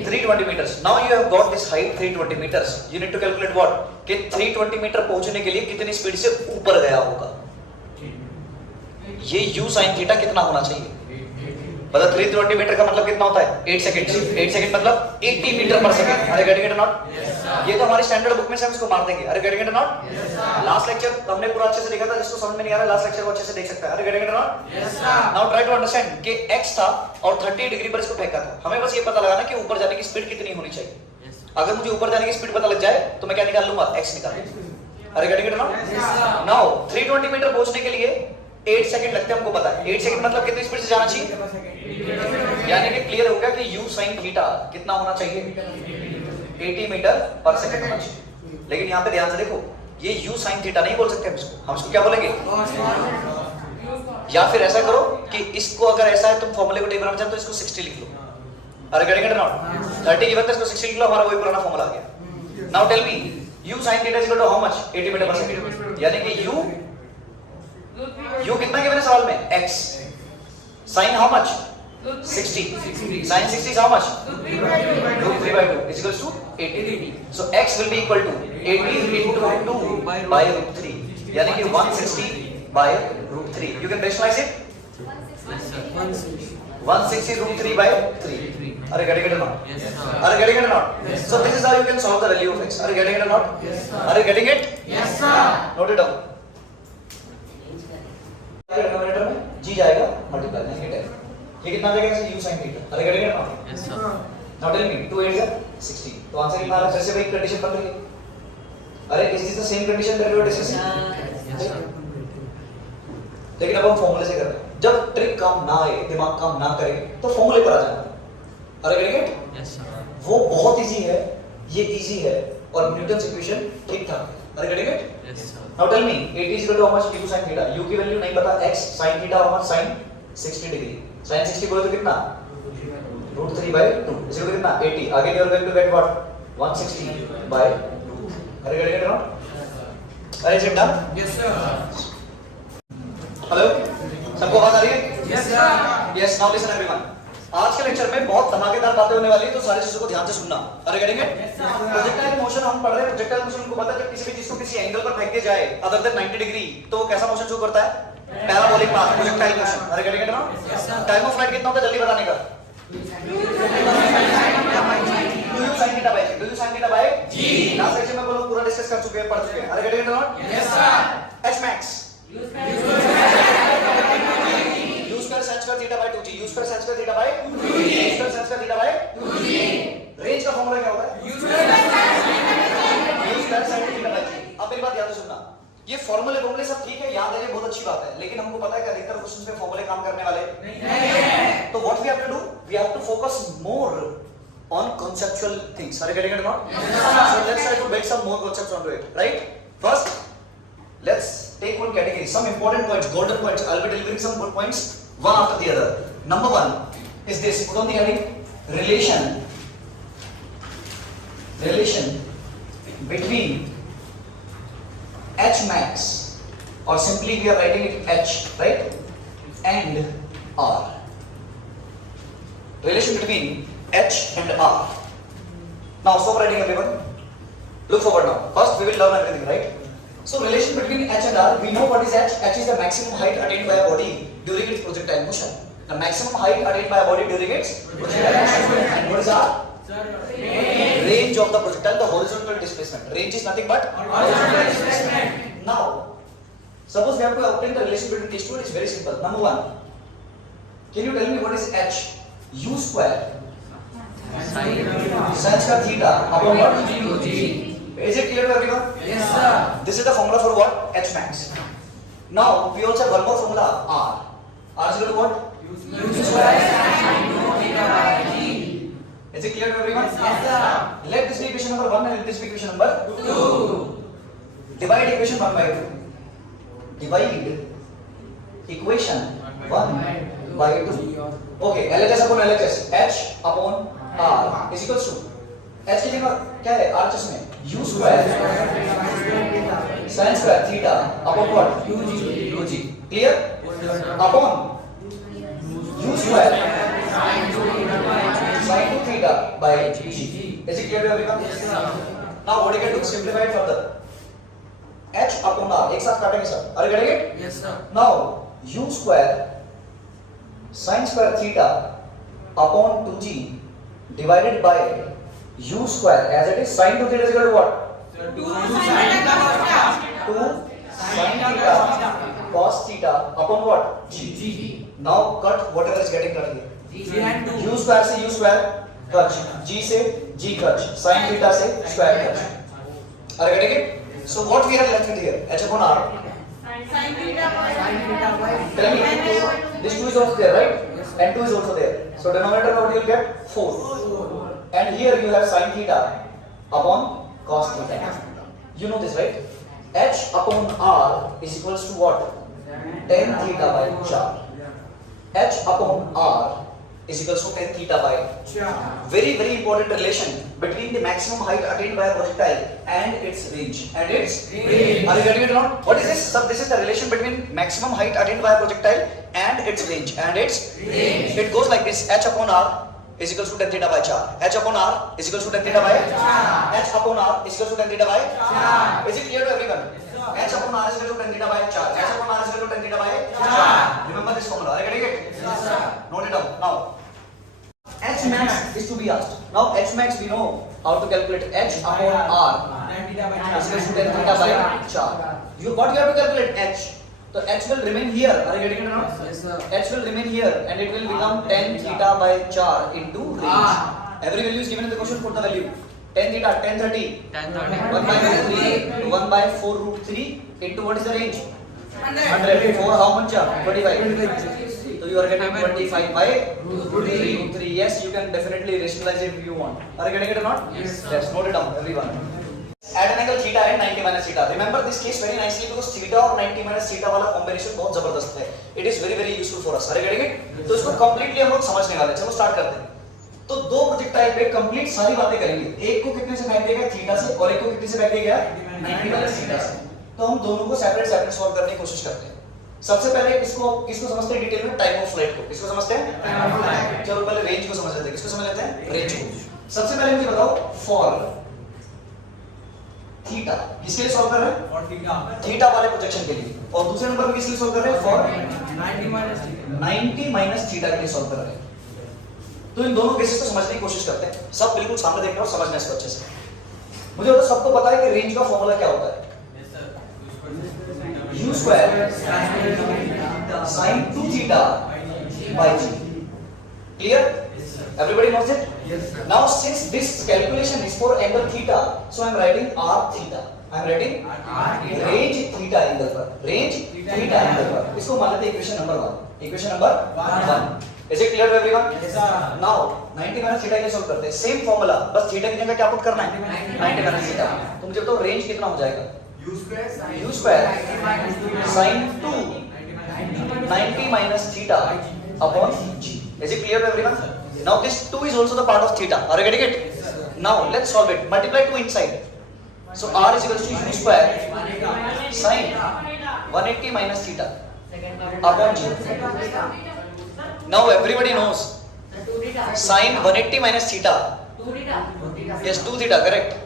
320 meters. Now you have got this height 320 meters. You need to calculate what? कि 320 मीटर पहुंचने के लिए कितनी स्पीड से ऊपर गया होगा? ये u sin थीटा कितना होना चाहिए? मतलब 320 मीटर का मतलब कितना होता है? 8 सेकंड। 8 सेकंड मतलब 80 मीटर पर सेकंड। अरे गेटिंग इट नॉट? ये तो हमारी स्टैंडर्ड बुक में से हम इसको मार देंगे। अरे getting it not? Last lecture हमने पूरा अच्छे से देखा था, जिसको समझ में नहीं आ रहा लास्ट लेक्चर को अच्छे से देख सकता है। Are getting it not? Now try to understand कि x था और 30 डिग्री पर इसको फेंका था। हमें बस ये पता लगाना कि ऊपर जाने की स्पीड कितनी होनी चाहिए। अगर मुझे ऊपर जाने की स्पीड पता लग जाए तो मैं क्या निकाल लूंगा? x निकाल लूंगा। Are getting it not? Now 320 metre पहुंचने के लिए 8 सेकंड लगते हैं, हमको पता है। 8 सेकंड मतलब कितनी स्पीड से जाना चाहिए? यानी कि क्लियर हो गया कि u sin थीटा कितना होना चाहिए? 80 मीटर पर सेकंड होना चाहिए। लेकिन यहाँ पे ध्यान से देखो, ये u sin थीटा नहीं बोल सकते हम इसको क्या बोलेंगे? या फिर ऐसा करो कि इसको अगर ऐसा है तुम फॉर्मूले को नहीं बनाना चाहते तो इसको 60 लिख लो। अरे गेटिंग इट नॉट? 30 गिवन था, इसको 60 लिख लो, हमारा वही पुराना फॉर्मूला आ गया। Now tell me, u sin theta is equal to how much? 80 metre पर सेकंड। यानी कि u कितना गिवन है सवाल में? x sin how much? 60. Sin 60 is how much? Root 3 by 2 is equals to 80. So x will be equal to 80 into 2 by root 3. यानी कि 160 by root 3. You can rationalize it? 160 root 3 by 3. Are you getting it or not? Yes, sir. Are you getting it or not? Yes, So this is how you can solve the value of x. Are you getting it or not? Yes, sir. Are you getting it? Yes, sir. Note it down. Denominator में g जाएगा multiply नहीं है ये कितना आ जाएगा u sin theta अरे करेंगे ना Yes, sir. Now tell me 2 8 16 तो आंसर कितना आ रहा है फिर से वही कंडीशन बन रही है are is this the same condition that we were discussing Yes, sir. लेकिन अब हम फॉर्मूले से कर रहे हैं जब ट्रिक काम ना आए दिमाग काम ना करे तो फॉर्मूले पर आ जाना अरे करेंगे Yes, sir. वो बहुत इजी है ये इजी है और न्यूटन्स इक्वेशन ठीक ठाक है अरे करेंगे Yes, sir. Now tell me, 8 is equal to how much u sin theta? U की वैल्यू नहीं पता, x sin theta how much sin 60 degree. Sin 60 बोले तो कितना? √3 by 2. इसे कितना? 80. आगे you are going to get what? 160 by 2. अरे get it or not? अरे is it done? Yes, sir. Hello? सबको आवाज आ रही है? Yes, sir. Yes. Now listen everyone. आज के लेक्चर में बहुत धमाकेदार बातें होने वाली है तो सारी चीजों को ध्यान से सुनना. अरे करेंगे? प्रोजेक्टाइल मोशन हम पढ़ रहे हैं. प्रोजेक्टाइल मोशन को पता है जब किसी भी चीज को किसी एंगल पर फेंक दिया जाए अदर देन 90 डिग्री तो वो कैसा मोशन शो करता है? Parabolic path projectile motion. अरे करेंगे ना? टाइम ऑफ फ्लाइट कितना होता है जल्दी बताने का? 2u sin theta by g. 2u sin theta by g. Last lecture में बोलो पूरा डिस्कस कर चुके हैं पढ़ चुके हैं. अरे करेंगे ना? Yes, sir. h max u square sin square theta by 2g. u square sin square theta by 2g. u square sin square theta by 2g. Range का फॉर्मूला क्या होता है? u square sin theta by g. अब मेरी बात ध्यान से सुनना. ये फॉर्मूले सब ठीक है याद है ये बहुत अच्छी बात है लेकिन हमको पता है कि अधिकतर क्वेश्चंस में फॉर्मूले काम करने वाले नहीं है तो what we have to do we have to focus more on conceptual things. Are you getting it or not? Yes, sir. So let's try to build some more concepts onto it, right? First, let's take one category, some important points, golden points. I'll be delivering some good points, one after the other. Number one is this. Put on the heading relation between H max, or simply we are writing it H, right? And R. Relation between H and R. Now stop writing everyone. Look forward now. First we will learn everything, right? So relation between H and R, we know what is H. H is the maximum height attained by a body during its projectile motion. The maximum height attained by a body during its projectile motion. And what is R? Range of the projectile, the horizontal displacement. Range is nothing but horizontal displacement. Now, suppose we have to obtain the relation between these two. It is very simple. Number one, can you tell me what is H? U square sin square theta upon what? G. Is it clear to everyone? Yes, sir. This is the formula for what? H max. Now we also have one more formula R. R is equal to what? U square sin theta by g. Is it clear to everyone? Yes, sir. Let this be equation number 1 and let this be equation number 2. Divide equation 1 by 2. Divide equation 1 by 2. Okay, LHS upon LHS. H upon R is equals to H की जगह क्या है RHS में U square sin square theta upon what? UG. Clear? Upon U square sin 2 theta by G. Is it clear to everyone? Yes, sir. Now what you can do? Simplify it further. H upon R एक साथ काटेंगे sir. Are you getting it? Yes, sir. Now U square sin square theta upon 2g divided by u square as it is sin 2 theta is equal to what? 2 sin theta cos theta upon what? G. Now cut whatever is getting cut here. U square से U square cut, G से G cut, sin theta से square cut. Are you getting it? So what we are left with here? H upon R. Tell me, this 2 is also there, right? And 2 is also there. So denominator what you will get? 4. And here you have sin theta upon cos theta. You know this, right? H upon R is equals to what? Tan theta by 4. H upon R is equals to tan theta by 4. Very important relation between the maximum height attained by a projectile and its range. Are you getting it or not? What is this? So this is the relation between maximum height attained by a projectile and its range. It goes like this: H upon R is equals to tan theta by 4. H upon R is equals to tan theta by 4. H upon R is equals to tan theta by 4. Is it clear to everyone? H upon R is equal to tan theta by 4. H upon R is equal to tan theta by 4. Remember this formula. Are you getting it? Yes, sir. Note it down now. H max is to be asked. Now H max we know how to calculate. H upon R is equal to tan theta by 4. What you have to calculate? H. So H will remain here. Are you getting it or not? Yes, sir. H will remain here and it will become tan theta by 4 into range. Every value is given in the question. Put the value. Tan theta, tan 30. 1 by 3, 1 by 4 root 3 into what is the range? 100. 4 how much? 25. So you are getting 25 by root 3. Yes, you can definitely rationalize it if you want. Are you getting it or not? Yes, sir. Let's note it down, everyone. Add an angle theta and 90 minus theta. Remember this case very nicely because theta और 90 minus theta वाला combination बहुत जबरदस्त है. It is very very useful for us. Are you getting it? तो इसको completely हम लोग समझने वाले हैं. चलो start करते हैं. तो दो प्रोजेक्टाइल पे कंप्लीट सारी बातें करेंगे. एक को कितने से भाग दिया गया थीटा से और एक को कितने से भाग दिया गया 90 माइनस थीटा से. तो हम दोनों को सेपरेट सॉल्व करने की कोशिश करते हैं. सबसे पहले किसको समझते हैं डिटेल में? टाइम ऑफ फ्लाइट को. किसको समझते हैं? Time of flight. चलो पहले रेंज को समझ लेते हैं. किसको समझ लेते हैं? रेंज को. सबसे पहले मुझे बताओ फॉर थीटा किसके लिए सॉल्व कर रहे हैं? और थीटा वाले प्रोजेक्शन के लिए. और दूसरे नंबर पे किसके लिए सॉल्व कर रहे हैं? फॉर 90 माइनस थीटा के लिए सॉल्व कर रहे हैं. तो इन दोनों केसेस को समझने की कोशिश करते हैं. सब बिल्कुल सामने देखना और समझना इसको अच्छे से. मुझे तो सबको पता है कि रेंज का फॉर्मूला क्या होता है. u square sin 2 theta by g. Clear? Everybody knows it? Yes, sir. Now since this calculation is for angle theta, so I am writing r theta. I am writing range theta angle पर. Range theta angle पर. इसको मान लेते हैं equation number 1. Equation number 1. Is it clear to everyone? Yes, sir. Now 90 minus theta के लिए solve करते हैं. सेम फॉर्मूला बस थीटा की जगह क्या पुट करना है? 90 माइनस थीटा. तो मुझे बताओ रेंज कितना हो जाएगा? u square sin 2 90 minus theta upon g. Is it clear to everyone? Now this 2 is also the part of theta. Are you getting it? Now let's solve it. Multiply 2 inside. So r is equal to u square sin 180 minus theta upon g. Now everybody knows sin 180 minus theta. Yes, 2 theta, correct.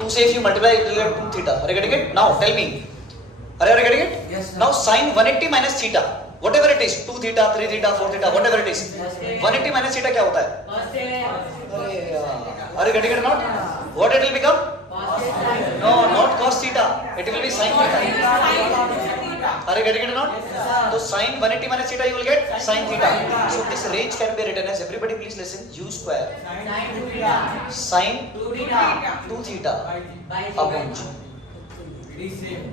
2 से if you multiply it will get 2 theta. Are you getting it? Now tell me. Are you getting it? Yes, sir. Now sin 180 minus theta, whatever it is, 2 theta, 3 theta, 4 theta, whatever it is. 180 minus theta क्या होता है? Are you getting it or not? What it will become? No, not cos theta. It will be sin theta. Are you getting it or not? So sin 180 minus theta you will get sin theta. So this range can be written as, everybody please listen, u square sin 2 theta upon g.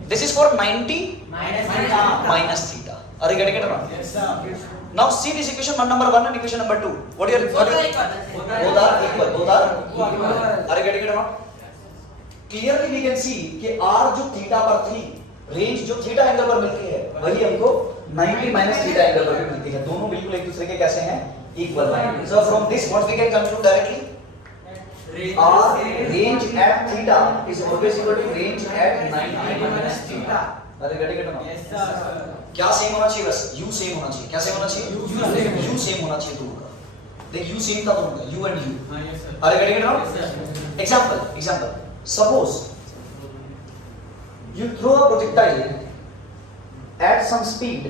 This is for 90 minus theta. Are you getting it or not? Yes, sir. Now see this equation number 1 and equation number 2. What are both are equal. Both are equal. Are you getting it or not? Clearly we can see कि r जो theta पर थी, range जो theta angle पर मिलती है, वही हमको 90 माइनस थीटा एंगल पर भी मिलती है. दोनों बिल्कुल एक दूसरे के कैसे हैं? Equal. So from this what we can conclude directly? R range at theta is always equal to range at 90 minus theta. Are you getting it or not? Yes, sir. क्या सेम होना चाहिए? बस u सेम होना चाहिए. क्या same होना चाहिए? u same होना चाहिए दोनों का. देख u सेम था दोनों का, u and u. Yes, sir. Are you getting it or not? Yes, sir. Example. Suppose you throw a projectile at some speed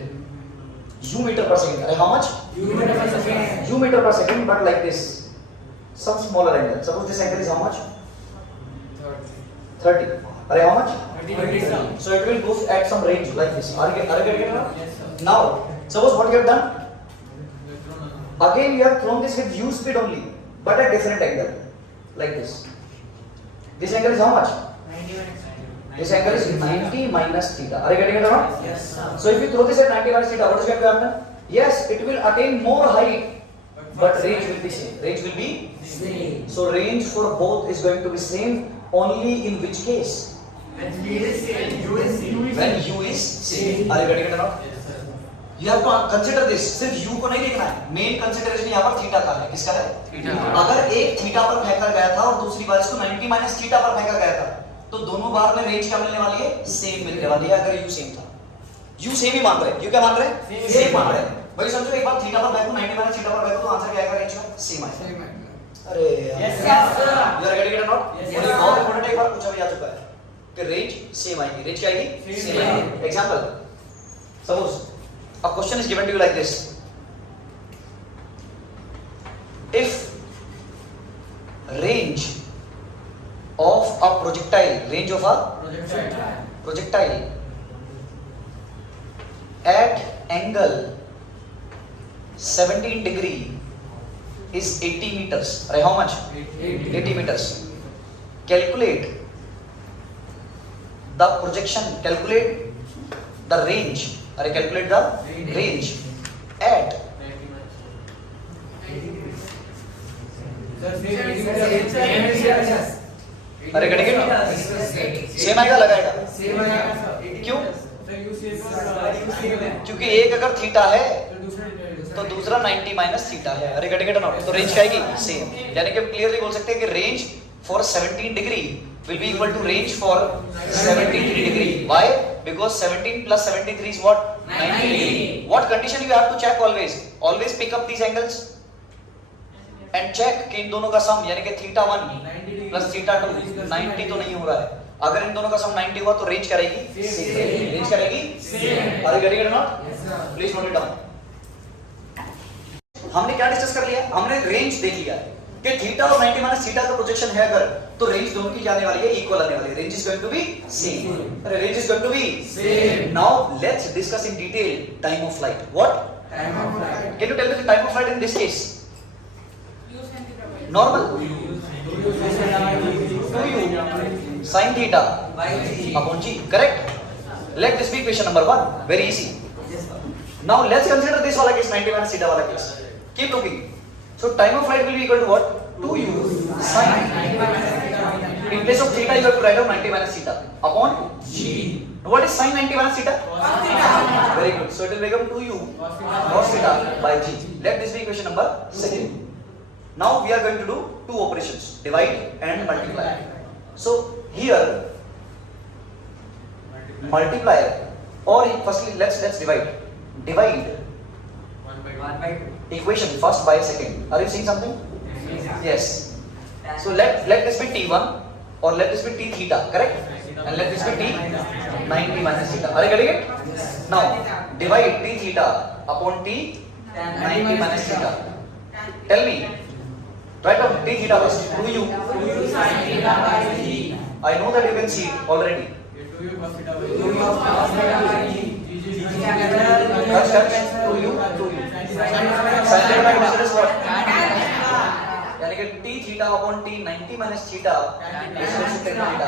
u meter per second. How much? u meter per second, but like this. Some smaller angle. Suppose this angle is how much? 30. How much? 30, sir. So it will go at some range like this. Are you getting it now? Yes, sir. Now, suppose what you have done? Again you have thrown this with u speed only, but at different angle. Like this. This angle is how much? This angle is 90 minus theta. Are you getting it or not? Yes, sir. So if you throw this at 90 minus theta, what is going to happen? Yes, it will attain more height, but range will be same. Range will be Same. so range for both is going to be same only in which case? When u is same. When u is same. Are you getting it or not? Yes, sir. You have to consider this. सिर्फ u को नहीं देखना है. Main consideration यहाँ पर theta का है. किसका है? Theta. अगर एक थीटा पर फेंका गया था और दूसरी बार इसको 90 माइनस थीटा पर फेंका गया था, तो दोनों बार में रेंज क्या मिलने वाली है? सेम मिलने वाली है. अगर u सेम था. u सेम ही मान रहे हैं. u क्या मान रहे हैं? सेम मान रहे हैं. भाई समझो एक बार थीटा पर फेंको 90 माइनस थीटा पर फेंको तो आंसर क्या आएगा? रेंज का सेम आएगा. अरे Yes, sir. You are getting it और नॉट? Yes, ये sir. बहुत इंपॉर्टेंट है. एक बार पूछा भी आ चुका है कि रेंज सेम आएगी. रेंज क्या आएगी? Same आएगी. Example, suppose a question is given to you like this. if range of a projectile at angle 17 degree is 80 meters. Right, how much? 80 meters. Calculate the projection, calculate the range, calculate the range at अरे कटेंगे same आएगा लगाएगा क्यों? क्योंकि एक अगर theta है तो दूसरा 90 माइनस थीटा है. अरे कटेंगे तो रेंज क्या आएगी? सेम. यानी कि हम क्लियरली बोल सकते हैं कि range for 17 degree will be equal to range for 73 degree. Why? Because 17 plus 73 is what? 90 degree. What condition you have to check always? Always pick up these angles and check कि इन दोनों का सम यानी कि theta 1 plus theta 2 90 तो नहीं हो रहा है. अगर इन दोनों का सम 90 हुआ तो रेंज करेगी सेम. रेंज करेगी same. Are you getting it और not? Please note it down. हमने क्या डिस्कस कर लिया? हमने रेंज देख लिया कि थीटा और 90 माइनस थीटा का प्रोजेक्शन है अगर तो रेंज दोनों की जाने वाली है इक्वल आने वाली है. Range is going to be same. Are range is going to be same. Now let's discuss in detail time of flight. What? Time of flight. Can you tell me the time of flight in this case? Normal 2u sin theta upon g. Correct? Let this be question number 1. Very easy. Now let's consider this wala case, 90 minus theta wala case. Keep looking. So time of flight will be equal to what? 2u sin. In place of theta you have to write down 90 minus theta upon g. What is sin 90 minus theta? Cos theta. Very good. So it will become 2u cos theta by g. Let this be equation number 2. Now we are going to do two operations, divide and multiply. So here multiplier or firstly let's divide. Divide 1 by 2 equation first by second. Are you seeing something? Yes. So let this be t1 or let this be t theta, correct? And let this be t 90 minus theta. Are you getting it? Now divide t theta upon t 90 minus theta. Tell me. Write down t theta first. 2u sin theta by g. I know that you can see it already. 2u cos theta by g. Touch 2u sin theta by g is what? यानी कि t theta upon t 90 minus theta is equal to tan theta.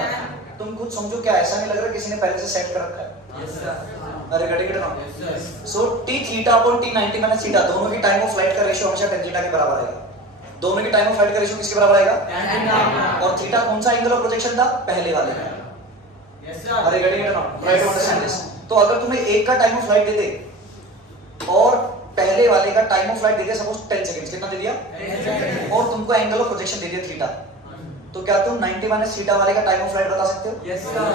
तुम खुद समझो क्या ऐसा नहीं लग रहा किसी ने पहले से सेट कर रखा है? Yes sir. अरे कटेगा ना? So t theta upon t 90 minus theta दोनों की टाइम ऑफ फ्लाइट का रेशियो हमेशा tan theta के बराबर आएगा. दोनों की टाइम ऑफ फ्लाइट का रेशियो किसके बराबर आएगा? tan theta. और थीटा कौन सा एंगल ऑफ प्रोजेक्शन था? पहले वाले का. Yes sir. Are getting it now? Try to understand this. तो अगर तुम्हें एक का टाइम ऑफ फ्लाइट देते और पहले वाले का टाइम ऑफ फ्लाइट देते सपोज 10 सेकंड्स, कितना दे दिया? 10 seconds. और तुमको एंगल ऑफ प्रोजेक्शन दे दिया थीटा, तो क्या तुम 90 माइनस थीटा वाले का टाइम ऑफ फ्लाइट बता सकते हो? Yes sir.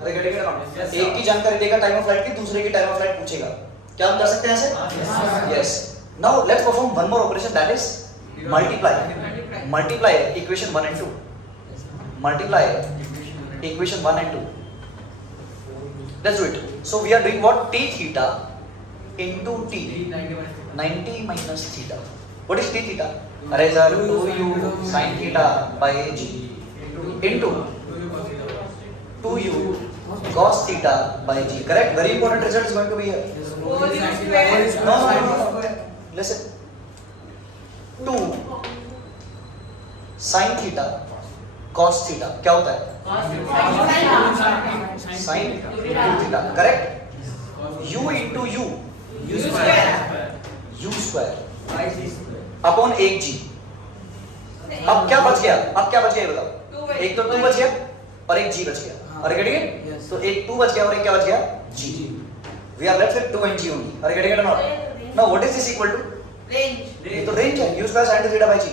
Are getting it now? Yes, sir. एक की जानकारी देगा टाइम ऑफ फ्लाइट की, दूसरे की टाइम ऑफ फ्लाइट पूछेगा. क्या हम कर सकते हैं ऐसे? Yes sir. Yes. Now let's perform one more operation, that is multiply. Multiply equation 1 and 2. Multiply equation 1 and 2. Let's do it. So we are doing what? T theta into t 90 minus theta. What is t theta? Array sir 2u sin theta by g into 2u cos theta by g. Correct? Very important result is going to be here. No. Listen. 2 sin theta cos theta क्या होता है? sin 2 theta. Correct? u into u square upon 1g. अब क्या बच गया? ये बताओ. एक तो 2 बच गया और एक g बच गया. अरे गेटिंग इट? तो एक 2 बच गया और एक क्या बच गया? g. We are left with 2 and g only. अरे getting it or not? Now what is this equal to? ये तो रेंज है, u square sin theta by g.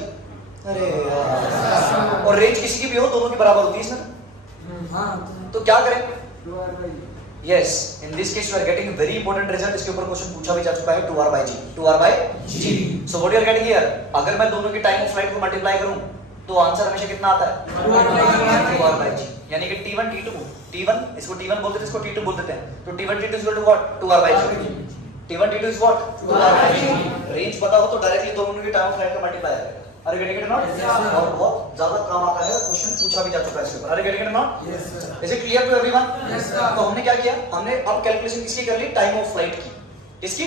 अरे यार, और रेंज किसी की भी हो दोनों की बराबर होती है इसमें. हां, तो क्या करें? Yes, in this case you are getting very important result. इसके ऊपर क्वेश्चन पूछा भी जा चुका है. 2r by g. So what you are getting here? अगर मैं दोनों की टाइम ऑफ फ्लाइट को मल्टीप्लाई करूं तो आंसर हमेशा कितना आता है? 2r by g. यानी कि t1 t1 इसको t1 बोलते थे, इसको t2 बोलते थे. तो t1 t2 equal to what? 2r by g. T1 T2 is what? 2r by g. Range पता हो तो डायरेक्टली दोनों की टाइम ऑफ फ्लाइट का मल्टीप्लाई आएगा. अरे getting it not? Yes, sir. और बहुत ज्यादा काम आता है, क्वेश्चन पूछा भी जा चुका है इसके ऊपर। Are getting it not? Yes, sir. Is it clear to everyone? Yes, sir. तो हमने क्या किया, हमने अब कैलकुलेशन किसकी कर ली? टाइम ऑफ फ्लाइट की। किसकी?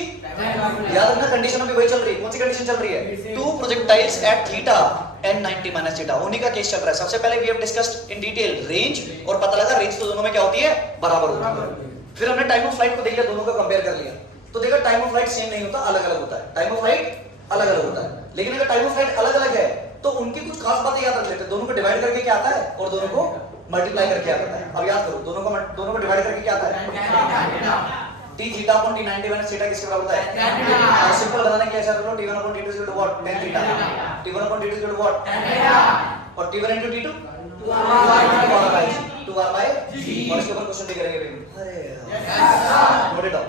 याद रखना कंडीशन अभी वही चल रही है। कौन सी कंडीशन चल रही है? Two projectiles at theta and 90 minus theta, उन्हीं का केस चल रहा है। सबसे पहले we have discussed in detail range, और पता लगा रेंज तो दोनों में क्या होती है? बराबर होती है। फिर हमने टाइम ऑफ फ्लाइट को देख लिया, दोनों का कंपेयर कर लिया, तो देखा टाइम ऑफ फ्लाइट सेम नहीं होता, अलग अलग होता है। टाइम ऑफ फ्लाइट अलग अलग होता है, लेकिन अगर टाइम ऑफ फ्लाइट अलग अलग है तो उनकी कुछ खास बातें याद रख लेते हैं। दोनों को डिवाइड करके क्या आता है और दोनों को मल्टीप्लाई करके आता है। अब याद करो, दोनों को डिवाइड करके क्या आता है? t theta upon t 90 minus theta किसके बराबर होता है? सिंपल बनाने के लिए ऐसा रख लो, t1 upon t2 is equal to what? tan theta. t1 upon t2 is equal to what? tan theta. और t1 into t2 2r by g, 2r by g। और इसके ऊपर क्वेश्चन भी करेंगे भी। अरे note it down.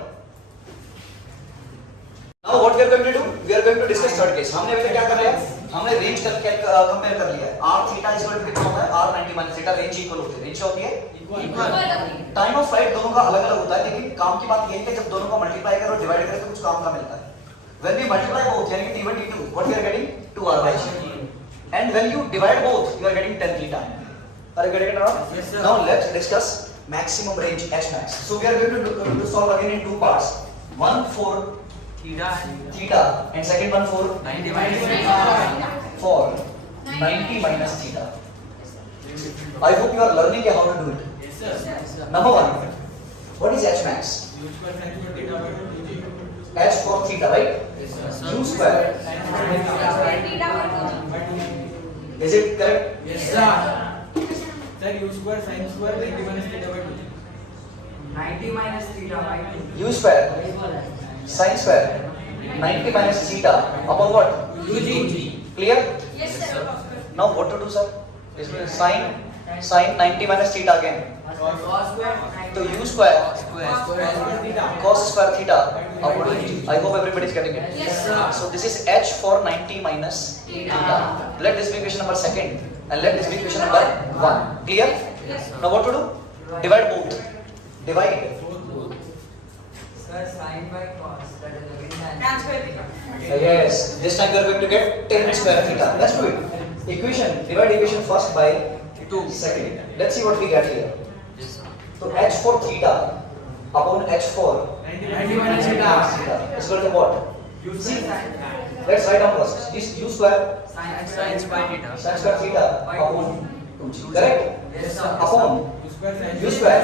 Now what we are going to do? We are going to discuss third case. हमने अभी तक क्या कर लिया? हमने रेंज कंपेयर कर लिया है। r theta is equal to कितना होता है? r 90 minus theta, range equal होती है। रेंज होती है इक्वल। टाइम ऑफ फ्लाइट दोनों का अलग अलग होता है, लेकिन काम की बात ये है कि जब दोनों को मल्टीप्लाई करो, डिवाइड करो, तो कुछ काम का मिलता है। When we multiply both, यानी कि t1 t2, what we are getting? 2r by g. And when you divide both, you are getting tan theta. Are you getting it now? Yes, sir. Now let's discuss maximum range h max. So we are going to solve again in two parts. One for theta and second one for 90 minus for 90 minus theta. I hope you are learning how to do it. Yes, sir. Number one, what is h max? H for theta, right? Yes, sir. U square. Is it correct? Yes, sir. Sir, u square sin square 90 minus theta by 2. 90 minus theta by 2. U square sin square 90 minus theta upon what? UG. Clear? Yes, sir. Now what to do, sir? इसमें sin 90 minus theta again. Cos square. तो u square Square theta. cos square theta upon UG. I hope everybody is getting it. Yes, sir. So this is h for 90 minus theta. Let this be equation number second and let this be equation number 1. Clear? Yes, sir. Now what to do? Divide both. Divide. Sir, sin by cos. That is again tan. Tan square theta. Yes, this time you are going to get tan square theta. Let's do it. Equation, divide equation first by 2 second. Let's see what we get here. Yes, sir. So h for theta upon h for 90 minus theta. is equal to what? U See, square let's write down first. This u square sin square theta. sin square theta upon 2g. Correct? Yes, sir. Upon u square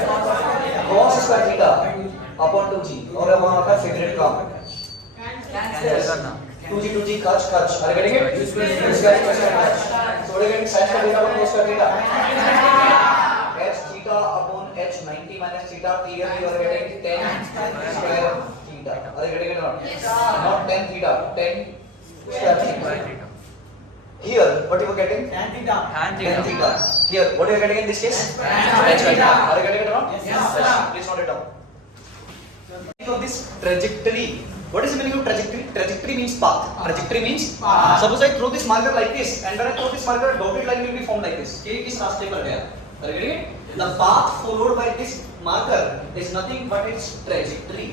cos square theta upon 2g. और अब वहाँ का favourite काम. Yes. 2g खर्च. Are you getting it? U square खर्च. So we are getting sin square theta upon cos square theta. H theta upon h 90 minus theta. Here you are getting tan square theta. Are you getting it or not? Yes, sir. Not tan theta. Tan square theta. Here what you are getting? Tan theta. Tan theta. Here what you are getting in this case? Tan square theta. Are you getting it or not? Yes, sir. Please note it down. Of this trajectory. What is the meaning of trajectory? Trajectory means path. Trajectory means Path. Suppose I throw this marker like this, and when I throw this marker, a dotted line will be formed like this. ये किस रास्ते पर गया? Are you getting it? The path followed by this marker is nothing but its trajectory.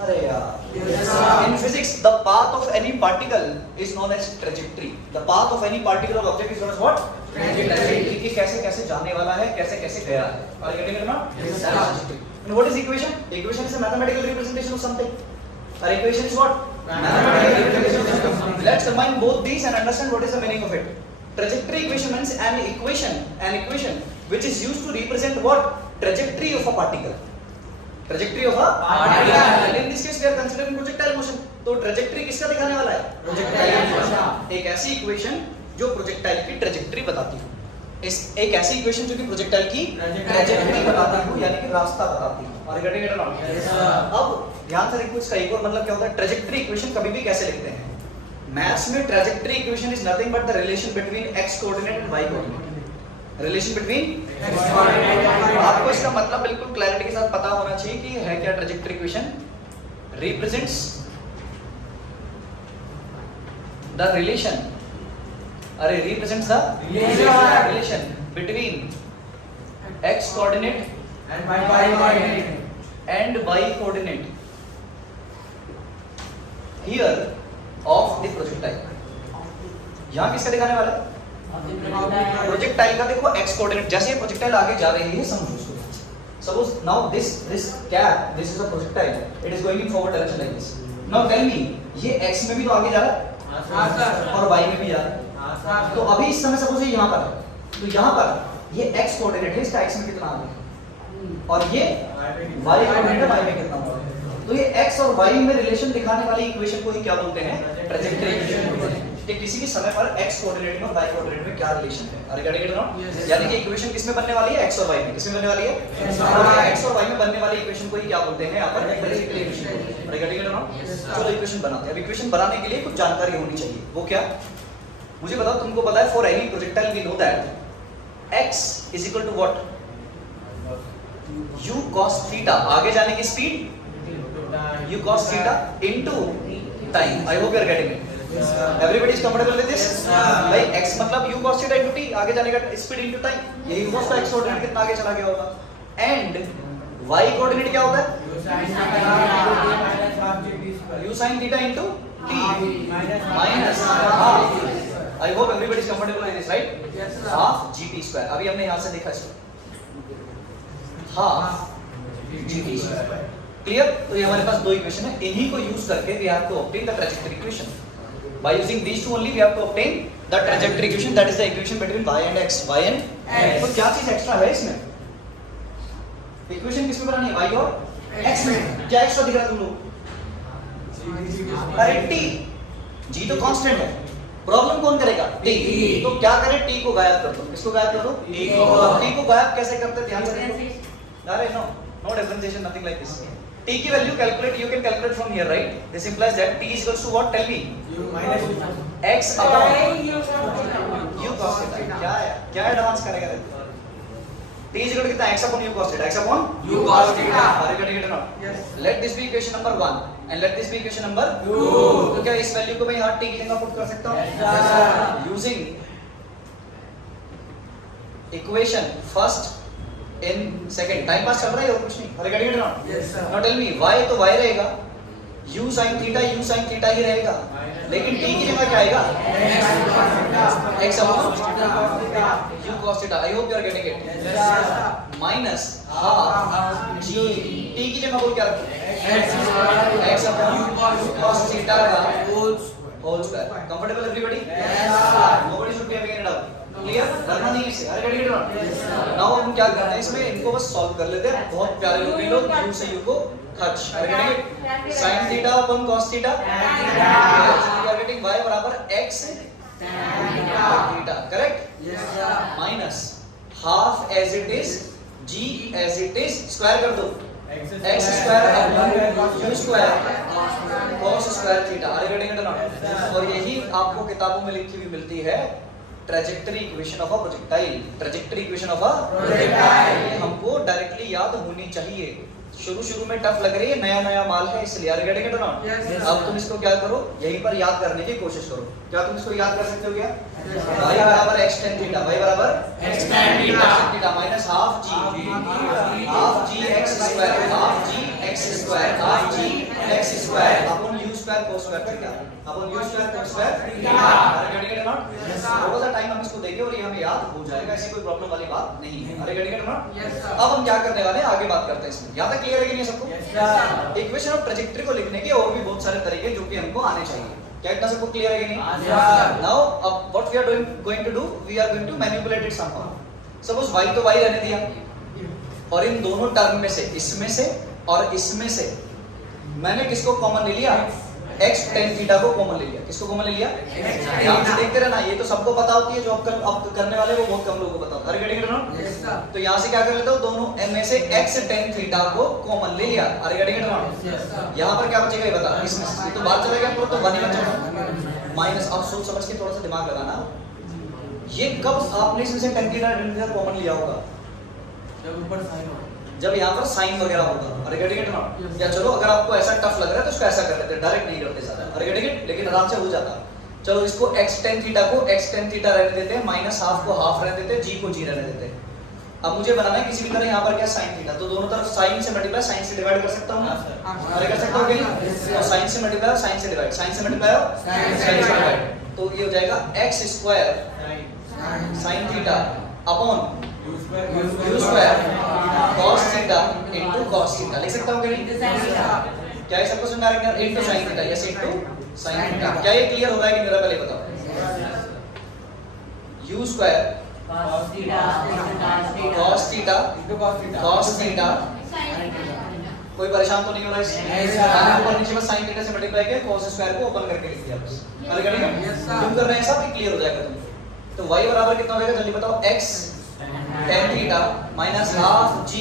अरे यार. Yes, sir. In physics, the path of any particle is known as trajectory. The path of any particle or object is known as what? Trajectory. कि कैसे कैसे जाने वाला है, कैसे कैसे गया है. Are you getting it or not? Yes, sir. And what is equation? Equation is a mathematical representation of something. Our equation is what? Mathematical representation of something. Let's combine both these and understand what is the meaning of it. Trajectory equation means an equation which is used to represent what? Trajectory of a particle. Trajectory of a particle. And in this case we are considering projectile motion. तो trajectory किसका दिखाने वाला है? Projectile motion. एक ऐसी equation जो projectile की trajectory बताती हो. एक ऐसी इक्वेशन जो कि प्रोजेक्टाइल की ट्रेजेक्टरी बताती हो, यानी कि रास्ता बताती हो. और गेटिंग इट और नॉट? Yes, sir. अब ध्यान से देखो, इसका एक और मतलब क्या होता है. ट्रेजेक्टरी इक्वेशन कभी भी कैसे लिखते हैं? मैथ्स में trajectory equation is nothing but the relation between x coordinate and y coordinate. Relation between, आपको इसका मतलब बिल्कुल क्लैरिटी के साथ पता होना चाहिए कि है क्या trajectory equation. Represents the relation, अरे represents the relation between x coordinate And y coordinate. and y coordinate here of the projectile. यहाँ किसका दिखाने वाला है? प्रोजेक्टाइल का देखो एक्स कोऑर्डिनेट, जैसे ये प्रोजेक्टाइल आगे जा रही है समझो इसको। Suppose now this cap, this is a projectile, it is going in forward direction like this. Now tell me, ये एक्स में भी तो आगे जा रहा है हां सर, और वाई में भी जा रहा है। हां सर। तो अभी इस समय सपोज ये यहाँ पर है, तो यहाँ पर ये एक्स कोऑर्डिनेट है, इसका एक्स में कितना आगे और ये वाई कोऑर्डिनेट है, वाई में कितना होगा। तो ये x और y में रिलेशन दिखाने वाली इक्वेशन को ही क्या बोलते हैं? ट्रैजेक्टरी इक्वेशन बोलते हैं। कि किसी भी समय पर x कोऑर्डिनेट में और y कोऑर्डिनेट में क्या रिलेशन है। अरे गेट इट नॉट? यानी कि इक्वेशन किस में बनने वाली है? x और y में। किस में बनने वाली है? x और y में बनने वाली इक्वेशन को ही क्या बोलते हैं यहाँ पर? Trajectory equation. अरे गेट इट नॉट? चलो इक्वेशन बनाते हैं। अब इक्वेशन बनाने के लिए कुछ जानकारी होनी चाहिए। वो क्या? मुझे बताओ, तुमको पता है for any projectile we know that x is equal to what? u cos theta, आगे जाने की speed u cos theta into time. I hope you are getting it. Everybody is comfortable with this? भाई x मतलब u cos theta into t, आगे जाने का speed into time. यही हुआ उसका x कोऑर्डिनेट कितना आगे चला गया होगा। And y कोऑर्डिनेट क्या होता है? u sin theta into t minus half. I hope everybody is comfortable with this, right? Half gt square. अभी हमने यहाँ से देखा इसको, half gt square. क्लियर? तो ये हमारे पास दो इक्वेशन है, इन्हीं को यूज करके we have to obtain the trajectory equation. By using these two only we have to obtain the trajectory equation, that is the equation between y and x। y and x। तो क्या चीज extra है इसमें? Equation किसमें बनानी है? y और x में। क्या एक्स्ट्रा दिख रहा है तुम लोग? अरे t, g तो कांस्टेंट है, प्रॉब्लम कौन करेगा? t। तो क्या करें? t को गायब कर दो। किसको गायब कर दो? t को गायब कैसे करते हैं? ध्यान से देखो। अरे no differentiation, nothing like this. t की value calculate, you can calculate from here, right? This implies that t is equals to what? Tell me. x upon u cos theta. क्या एडवांस करेगा? t is equal to कितना? x upon u cos theta. x upon u cos theta. Are you getting it or not? Yes. Let this be equation number 1 and let this be equation number 2. तो क्या इस value को मैं यहाँ t की जगह put कर सकता हूँ? Yes sir. Using equation first in second. Time pass चल रहा है और कुछ नहीं। Are get it not? Yes sir. Now tell me, y तो y रहेगा, u sin थीटा ही रहेगा, लेकिन t की जगह क्या आएगा? x upon u cos theta. I hope you are getting it. Yes sir. Minus half g, t की जगह वो क्या रखें? x upon u cos theta का whole square. Comfortable everybody? Yes sir. Nobody should be having any doubt. Clear? डरना नहीं इससे। अरे गेट इट नॉट? नाउ हम क्या करते हैं इसमें, इनको बस सॉल्व कर लेते हैं। बहुत प्यारे लोग u से u को खर्च। अरे get it? sin theta upon cos theta, we are getting y बराबर x tan theta, correct? Yes sir. Minus half as it is, g as it is, square कर दो, x square upon u square cos square theta. Are getting it not? और यही आपको किताबों में लिखी हुई मिलती है, trajectory equation of a projectile. Trajectory equation of a projectile ये हमको डायरेक्टली याद होनी चाहिए। शुरू में टफ लग रही है, नया माल है इसलिए। आर गेटिंग इट और नॉट? अब तुम इसको क्या करो, यहीं पर याद करने की कोशिश करो। क्या तुम इसको याद कर सकते हो? क्या y बराबर x tan थीटा, y बराबर x tan theta minus half g x square, half g x square, half g x square upon u square cos square theta, upon u square cos square theta. Are getting it और not? थोड़ा सा time हम इसको देंगे और ये हमें याद हो जाएगा, ऐसी कोई प्रॉब्लम वाली बात नहीं है। आर गेटिंग इट और नॉट? अब हम क्या करने वाले हैं, आगे बात करते हैं इसमें। यहां तक क्लियर है कि नहीं सबको? इक्वेशन ऑफ ट्रैजेक्टरी को लिखने के और भी बहुत सारे तरीके जो कि हमको आने चाहिए। क्या इतना सबको क्लियर है कि नहीं? नाउ अब what we are going to do, we are going to manipulate it somehow. Suppose y तो y रहने दिया, और इन दोनों टर्म में से, इसमें से और इसमें से मैंने किसको कॉमन ले लिया? x tan थीटा को कॉमन ले लिया। किसको कॉमन ले लिया? ध्यान से देखते रहना, ये तो सबको पता होती है, जो अब करने वाले वो बहुत कम लोगों को पता होता है। Are getting it not? तो यहाँ से क्या कर लेता हूँ, दोनों में से x tan थीटा को कॉमन ले लिया। अरे गेटिंग इट नॉट? यहाँ पर क्या बचेगा ये बता, इसमें से तो बाहर चला गया, तो 1 ही बचेगा। माइनस, अब सोच समझ के थोड़ा सा दिमाग लगाना, ये कब आपने इसमें से tan थीटा कॉमन लिया होगा? जब ऊपर साइन हो, जब यहाँ पर साइन वगैरह होगा। अरे गेटिंग इट नॉट? या चलो अगर आपको ऐसा टफ लग रहा है तो इसको ऐसा कर लेते हैं, डायरेक्ट नहीं करते ज्यादा। अरे गेटिंग इट? लेकिन आराम से हो जाता। चलो इसको x tan थीटा को x tan थीटा रहने देते हैं, माइनस हाफ को हाफ रहने देते हैं, g को g रहने देते हैं। अब मुझे बनाना है किसी भी तरह यहाँ पर क्या sin थीटा, तो दोनों तरफ sin से मल्टीप्लाई sin से डिवाइड कर सकता हूँ। अरे कर सकता हूँ कि नहीं? तो sin से मल्टीप्लाई sin से डिवाइड, sin से मल्टीप्लाई sin से डिवाइड। तो ये हो जाएगा x square sin theta upon u u square cos theta into cos theta. लिख सकता हूं कि नहीं? क्या ये सबको समझ में आ रहा है? Into sin theta, yes into sin theta. क्या ये क्लियर हो रहा है कि मेरा? पहले बताओ। u square cos theta cos theta, कोई परेशान तो नहीं हो रहा इससे? ऊपर नीचे बस sin थीटा से मल्टीप्लाई किया, cos स्क्वायर को ओपन करके लिख दिया बस। अरे करेंगे क्यों कर रहे हैं सब? क्लियर हो जाएगा तुम। तो y बराबर कितना हो जाएगा जल्दी बताओ? x tan theta minus half g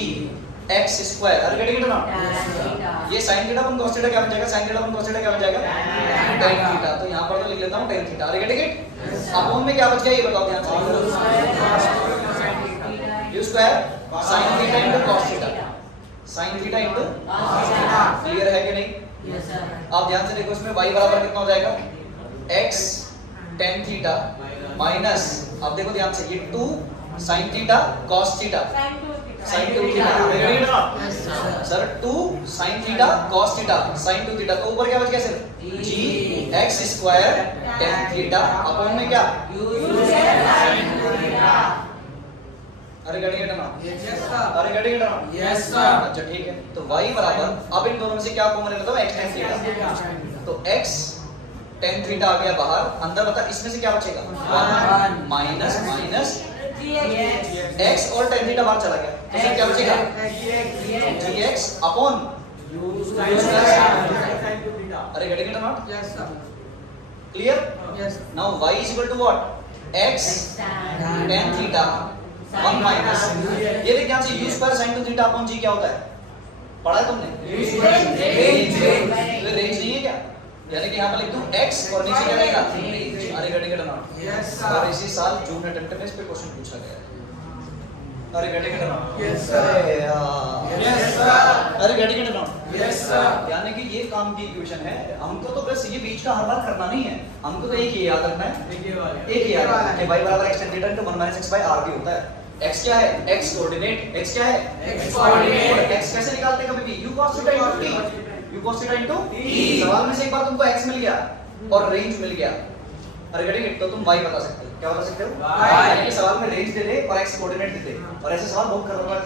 x square. अरे करेंगे ना? ये sin थीटा अपन cos थीटा क्या बन जाएगा? sin थीटा अपन cos थीटा क्या बन जाएगा? tan theta. तो यहाँ पर तो लिख लेता हूँ tan थीटा। अरे करेंगे अपॉन में क्या बच गया ये बताओ ध्यान से। u square sin theta into cos theta, sin theta into clear है कि नहीं? Yes sir. आप ध्यान से देखो इसमें y बराबर कितना हो जाएगा? x tan थीटा माइनस, अब देखो ध्यान से, ये 2 sin theta cos theta sin 2 theta. Agreed ना sir? 2 sin theta cos theta sin 2 theta. तो ऊपर क्या बच गया सिर्फ? g x square tan theta upon में क्या? अरे गड़िए ना? अरे गड़िए ना? Yes sir. अच्छा ठीक है। तो y बराबर, अब इन दोनों में से क्या कॉमन ले लेता हूं? x tan theta. तो x tan थीटा आ गया बाहर, अंदर बता इसमें से क्या बचेगा? 1 माइनस माइनस x और tan थीटा बाहर चला गया, तो फिर क्या बचेगा? dx अपॉन अरे गड़िए ना? Clear? Now y is equal to what? x tan theta 1 minus, ये देख ध्यान से u square sin 2 theta upon g क्या होता है? पढ़ा है तुमने? रेंज। तो रेंज नहीं है क्या? यानी कि यहाँ पर लिख दूं x और नीचे क्या रहेगा? रेंज। अरे गड़े ना? और इसी साल जून अटेम्प्ट में इस पे क्वेश्चन पूछा गया है। अरे गड़े ना? अरे यार, अरे गड़े ना? यानी कि ये काम की इक्वेशन है, हमको तो बस ये बीच का हर बार करना नहीं है, हमको तो एक ही याद रखना है, एक ही याद रखना है कि y बराबर x tan theta into 1 minus x by r भी होता है। x क्या है? x coordinate. x क्या है? x coordinate. x कैसे निकालते हैं कभी भी? u cos theta into t, u cos theta into t। सवाल में से एक बार तुमको x मिल गया और रेंज मिल गया, अरे गड़े तो तुम y बता सकते हो। क्या बता सकते हो? यानी कि सवाल में रेंज दे दे और x कोऑर्डिनेट दे दे, और ऐसे सवाल बहुत खतरनाक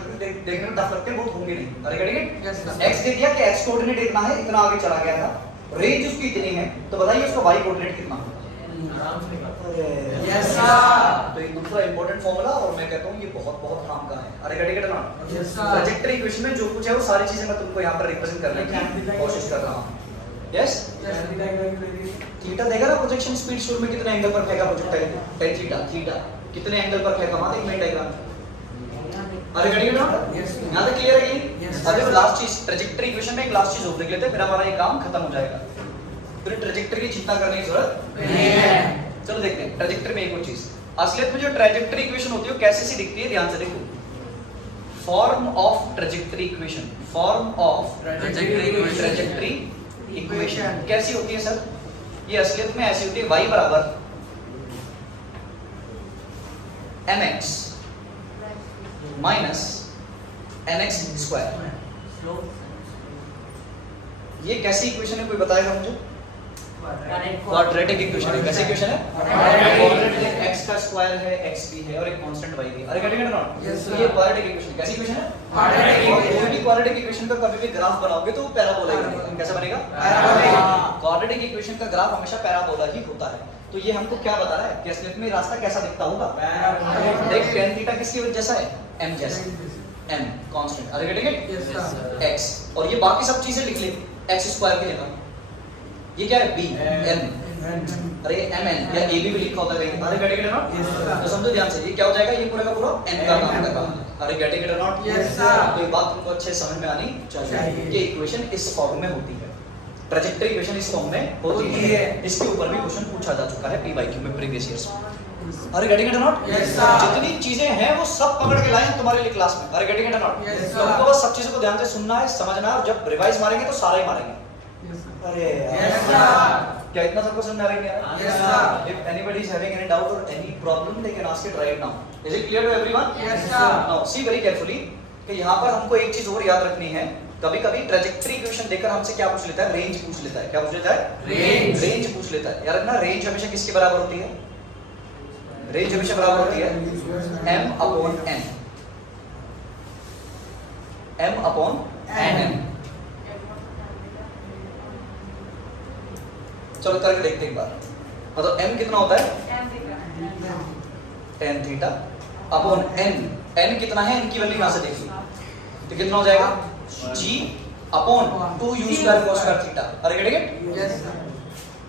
देखने में टफ लगते हैं, बहुत होंगे नहीं। अरे गड़े x दे दिया कि x कोऑर्डिनेट इतना है, इतना आगे चला गया था, रेंज उसकी इतनी है, तो बताइए उसका y कोऑर्डिनेट कितना? Yes sir. तो ये दूसरा इंपॉर्टेंट फॉर्मूला, और मैं कहता हूँ ये बहुत बहुत काम का है। अरे गड़े ना? ट्रैजेक्टरी इक्वेशन में जो कुछ है वो सारी चीजें मैं तुमको यहाँ पर रिप्रेजेंट करने की कोशिश कर रहा हूँ। यस? थीटा देगा ना प्रोजेक्शन स्पीड शुरू में कितने एंगल पर फेंका प्रोजेक्टाइल? tan थीटा, थीटा कितने एंगल पर फेंका? माने एक मिनट डायग्राम। अरे गड़े ना? यहाँ तक क्लियर है कि? अब देखो लास्ट चीज, ट्रैजेक्टरी इक्वेशन में एक लास्ट चीज और देख लेते हैं, फिर हमारा ये काम खत्म हो जाएगा, फिर ट्रैजेक्टरी की चिंता करने की जरूरत नहीं है। चलो देखते हैं ट्रैजेक्टरी में एक और चीज। असलियत में जो ट्रैजेक्टरी इक्वेशन होती है वो कैसी सी दिखती है? ध्यान से देखो, form of trajectory equation, form of trajectory equation कैसी होती है सर? ये असलियत में ऐसी होती है, y बराबर mx माइनस nx स्क्वायर। ये कैसी इक्वेशन है, कोई बताएगा मुझे? क्वाड्रेटिक इक्वेशन है। कैसी इक्वेशन है? क्वाड्रेटिक, x का स्क्वायर है, x भी है और एक कांस्टेंट y भी है। अरे गेटिंग इट और नॉट? तो ये क्वाड्रेटिक इक्वेशन कैसी इक्वेशन है? क्वाड्रेटिक। कोई भी क्वाड्रेटिक इक्वेशन का कभी भी ग्राफ बनाओगे तो वो पैराबोला ही बनेगा। कैसा बनेगा? पैराबोला। क्वाड्रेटिक इक्वेशन का ग्राफ हमेशा पैराबोला ही होता है। तो ये हमको क्या बता रहा है कि असलियत में रास्ता कैसा दिखता होगा? पैराबोला। देख tan थीटा किसकी वजह जैसा है? m जैसा, m कांस्टेंट। अरे गेटिंग इट? x, और ये बाकी सब चीजें लिख ले x स्क्वायर की जगह। ये क्या है? b n, अरे mn या ab भी लिखा होता है कहीं। अरे गेटिंग इट नॉट? तो समझो ध्यान से, ये क्या हो जाएगा? ये पूरा का पूरा n का नाम का काम है। Are getting it not? Yes sir. तो ये बात तुमको अच्छे समझ में आनी चाहिए कि इक्वेशन इस फॉर्म में होती है, ट्रैजेक्टरी इक्वेशन इस फॉर्म में होती है। इसके ऊपर भी क्वेश्चन पूछा जा चुका है PYQ में प्रीवियस ईयर्स में। अरे getting it not? Yes sir. जितनी चीजें हैं वो सब पकड़ के लाए तुम्हारे लिए क्लास में। अरे getting it not? Yes sir. तुमको बस सब चीजों को ध्यान से सुनना है, समझना है, और जब रिवाइज मारेंगे तो सारा ही मारेंगे। अरे यस सर। क्या इतना सबको समझ में आ रहा है? Yes, sir. If anybody is having any doubt or any problem, they can ask it right now. Is it clear to everyone? Yes, sir. Now see very carefully कि यहाँ पर हमको एक चीज और याद रखनी है कभी कभी ट्रेजेक्टरी इक्वेशन देकर हमसे क्या पूछ लेता है, रेंज पूछ लेता है। क्या पूछ लेता है? रेंज पूछ लेता है। यार ना रेंज हमेशा किसके बराबर होती है? रेंज हमेशा बराबर होती है m upon n, m upon n। चलो करके देखते हैं एक बार। मतलब m कितना होता है? tan theta upon n। n कितना है? n की वैल्यू यहां से देखिए तो कितना हो जाएगा? g अपॉन 2 u square cos square theta. Are get it? Yes sir.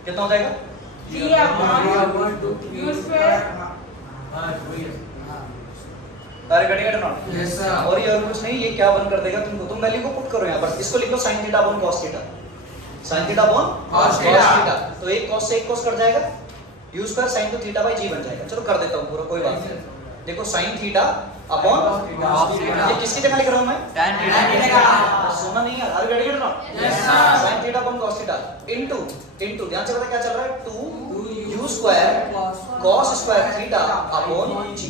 कितना हो जाएगा? g अपॉन 2 square. Are get it not? Yes sir. और ये और कुछ नहीं, ये क्या बन कर देगा तुमको? तुम वैल्यू को पुट करो यहां पर, इसको लिखो sin theta upon cos theta. sin theta upon cos theta. तो एक cos से एक cos कट जाएगा, u स्क्वायर sin तो थीटा बाय g बन जाएगा। चलो कर देता हूं पूरा, कोई बात नहीं। देखो sin theta upon cos theta. ये किसकी जगह लिख रहा हूं मैं? tan theta. सोना नहीं यार, अरे get it not? Yes sir. sin theta upon cos theta into ध्यान से पता क्या चल रहा है? 2 u square cos square theta upon g।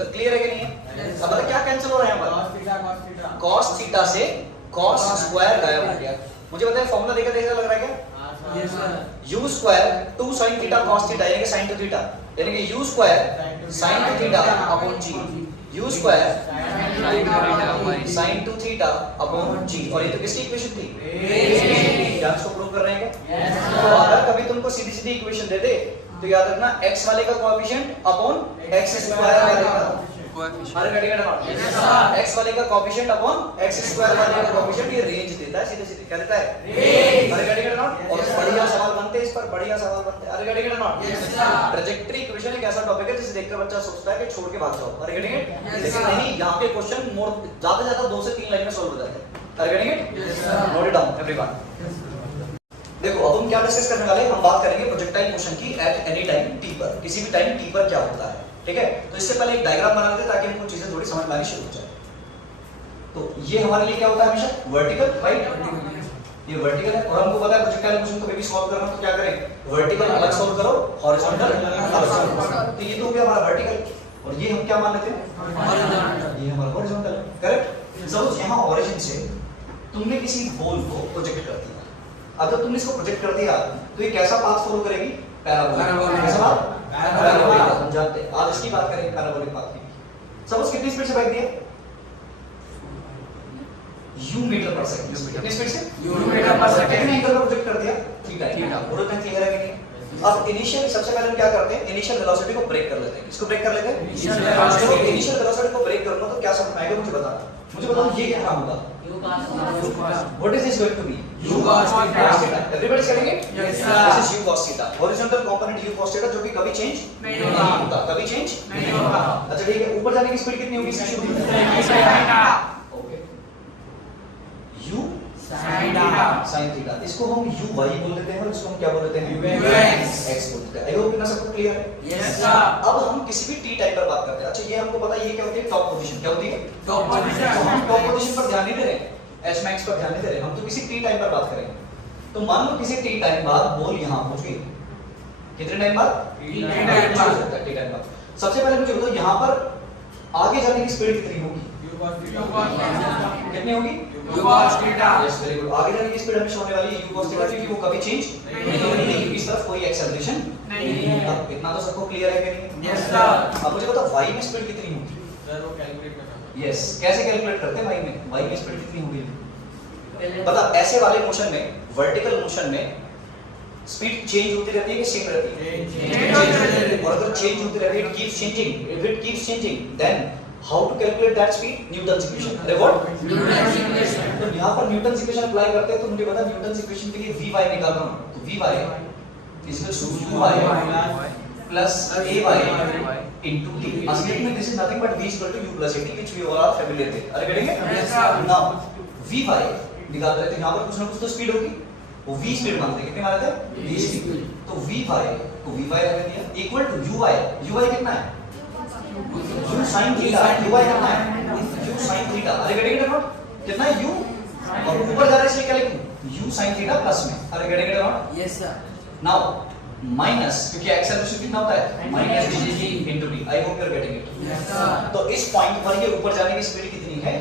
Clear है कि नहीं है? अब पता क्या कैंसिल हो रहा है यहां पर? cos थीटा से cos स्क्वायर गायब हो गया। मुझे बताइए फॉर्मूला देखा देखा लग रहा है क्या? Yes sir. u square 2 sin theta cos theta यानी कि sin टू थीटा, यानी कि u square sin two theta upon g, u square sin two theta upon g। और ये तो किसकी इक्वेशन थी? क्या इसको प्रूव कर रहे हैं क्या? यस तो अगर कभी तुमको सीधी सीधी इक्वेशन दे दे तो याद रखना x वाले का कोएफिशिएंट अपॉन x स्क्वायर वाले का। अरे cutting not? Yes sir. x वाले का कोएफिशिएंट अपॉन x स्क्वायर वाले का कोएफिशिएंट, ये रेंज देता है सीधे सीधे। क्या देता है? रेंज। अरे कटिंग नॉट? और Yes, sir। बढ़िया सवाल बनते हैं इस पर, बढ़िया सवाल बनते हैं। अरे cutting not? Yes, sir। Trajectory equation एक ऐसा टॉपिक है जिसे देखकर बच्चा सोचता है कि छोड़ के भाग जाओ। अरे कटिंग Yes, लेकिन sir। नहीं, यहाँ पे क्वेश्चन मोर ज्यादा से ज्यादा 2 से 3 लाइन में सॉल्व हो जाते हैं। अरे cutting Yes, sir। Note it down everyone. देखो अब हम क्या डिस्कस करने वाले हैं, हम बात करेंगे प्रोजेक्टाइल मोशन की एट एनी टाइम t पर। किसी भी टाइम t पर क्या होता है, ठीक है? तो इससे पहले एक डायग्राम बना लेते हैं ताकि हमको चीजें थोड़ी समझ में आनी शुरू हो जाए। तो ये हमारे लिए क्या होता है हमेशा? Vertical, right? ये वर्टिकल है और हमको पता है प्रोजेक्टाइल मोशन को कभी भी सॉल्व करना तो क्या करें? वर्टिकल अलग सॉल्व करो, हॉरिजॉन्टल अलग सॉल्व करो। तो ये तो हो गया हमारा वर्टिकल और ये हम क्या मान लेते हैं? हॉरिजॉन्टल। ये हमारा हॉरिजॉन्टल है, करेक्ट? सपोज यहां ओरिजिन से तुमने किसी बॉल को प्रोजेक्ट कर दिया। अब जब तुमने इसको प्रोजेक्ट कर दिया तो ये कैसा पाथ फॉलो करेगी? पैराबोलिक। कैसा पाथ? पैराबोलिक। हम जानते हैं, आज इसकी बात करेंगे पैराबोलिक पाथ की। सपोज कितनी स्पीड से भाग दिया? u मीटर पर सेकंड। कितनी स्पीड से? u मीटर पर सेकंड। कितने एंगल पर प्रोजेक्ट कर दिया? थीटा। थीटा। पूरा टाइम क्लियर है कि नहीं? अब इनिशियल सबसे पहले हम क्या करते हैं? इनिशियल वेलोसिटी को ब्रेक कर लेते हैं। इसको ब्रेक कर लेते हैं। Initial velocity। इनिशियल वेलोसिटी को ब्रेक करूंगा तो क्या समझ में आएगा? मुझे बताना। मुझे बताओ ये क्या होगा? What is this going to be? U cos theta। Everybody is getting it? Yes, sir। This is u cos theta. Horizontal component u cos theta जो कि कभी चेंज नहीं होता। कभी चेंज नहीं होता। अच्छा ठीक है, ऊपर जाने की स्पीड कितनी होगी इसकी? ओके। u sin theta। इसको हम u y बोल देते हैं और इसको हम क्या बोल देते हैं? x बोल देते हैं। आई होप इतना सबको क्लियर है? Yes sir. अब हम किसी भी t टाइप पर बात करते हैं। अच्छा ये हमको पता है ये क्या होती है? Top position. क्या होती है? टॉप तो पोजीशन। हम टॉप पोजीशन पर ध्यान नहीं दे रहे, एच मैक्स पर ध्यान नहीं दे रहे, हम तो किसी टी टाइम पर बात करेंगे। तो मान लो किसी टी टाइम बाद बॉल यहां पहुंच गई। कितने टाइम बाद? T टाइम बाद। टी टाइम बाद। सबसे पहले मुझे बताओ यहां पर आगे जाने की स्पीड कितनी होगी? कितनी होगी? u cos theta। Yes very good. आगे जाने की स्पीड हमेशा होने वाली है u cos थीटा क्योंकि वो कभी चेंज नहीं होगी, क्योंकि इस तरफ कोई एक्सेलरेशन नहीं है। अब इतना तो सबको क्लियर है कि नहीं? Yes sir. अब मुझे बताओ y में स्पीड कितनी होगी? यस कैसे कैलकुलेट करते हैं y में स्पीड कितनी होगी? मतलब ऐसे वाले मोशन में, वर्टिकल मोशन में स्पीड चेंज होती रहती है कि सेम रहती है? Change होती रहती है। और अगर चेंज होती रहती है, it keeps changing, if it keeps changing then how to calculate that speed? Newton equation. अरे व्हाट? Newton equation. तो यहाँ पर न्यूटन इक्वेशन अप्लाई करते हैं तो मुझे पता है न्यूटन इक्वेशन के लिए vy निकाल रहा हूँ। तो vy equals to uy plus ay into t। असली में this is nothing but v equal to u plus at which we all are familiar with। अरे करेंगे? Yes, sir। Now vy निकाल रहे थे, यहाँ पर कुछ ना कुछ तो स्पीड होगी। वो v स्पीड मानते हैं, कितने मानते हैं? v speed. तो vy को vy रख दिया इक्वल टू uy कितना है? u sin theta. uy कितना है? u sin theta. अरे करेंगे नोट कितना है u? और ऊपर जा रहा है इसलिए क्या लिखूं? u sin थीटा प्लस में। अरे करेंगे note? Yes sir. Now minus क्योंकि एक्सेलरेशन कितना होता है? Minus g into t। I hope you are getting it. Yes sir. तो इस पॉइंट पर ये ऊपर जाने की स्पीड कितनी है?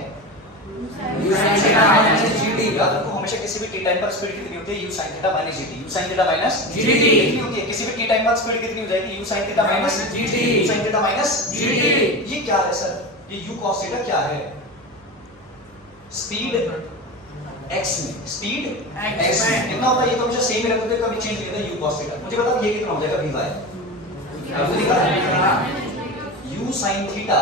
u sin theta minus gt। याद रखो हमेशा किसी भी t टाइम पर स्पीड कितनी होती है u sin theta minus gt u sin theta minus gt कितनी होती है किसी भी t टाइम पर स्पीड कितनी हो जाएगी u sin theta minus gt u sin theta minus gt ये क्या है सर ये u cos थीटा क्या है स्पीड x में स्पीड x में कितना होता है ये तो हमेशा सेम ही रखते थे कभी चेंज नहीं होता u cos थीटा मुझे बताओ ये कितना हो जाएगा vy आपको दिखा u sin theta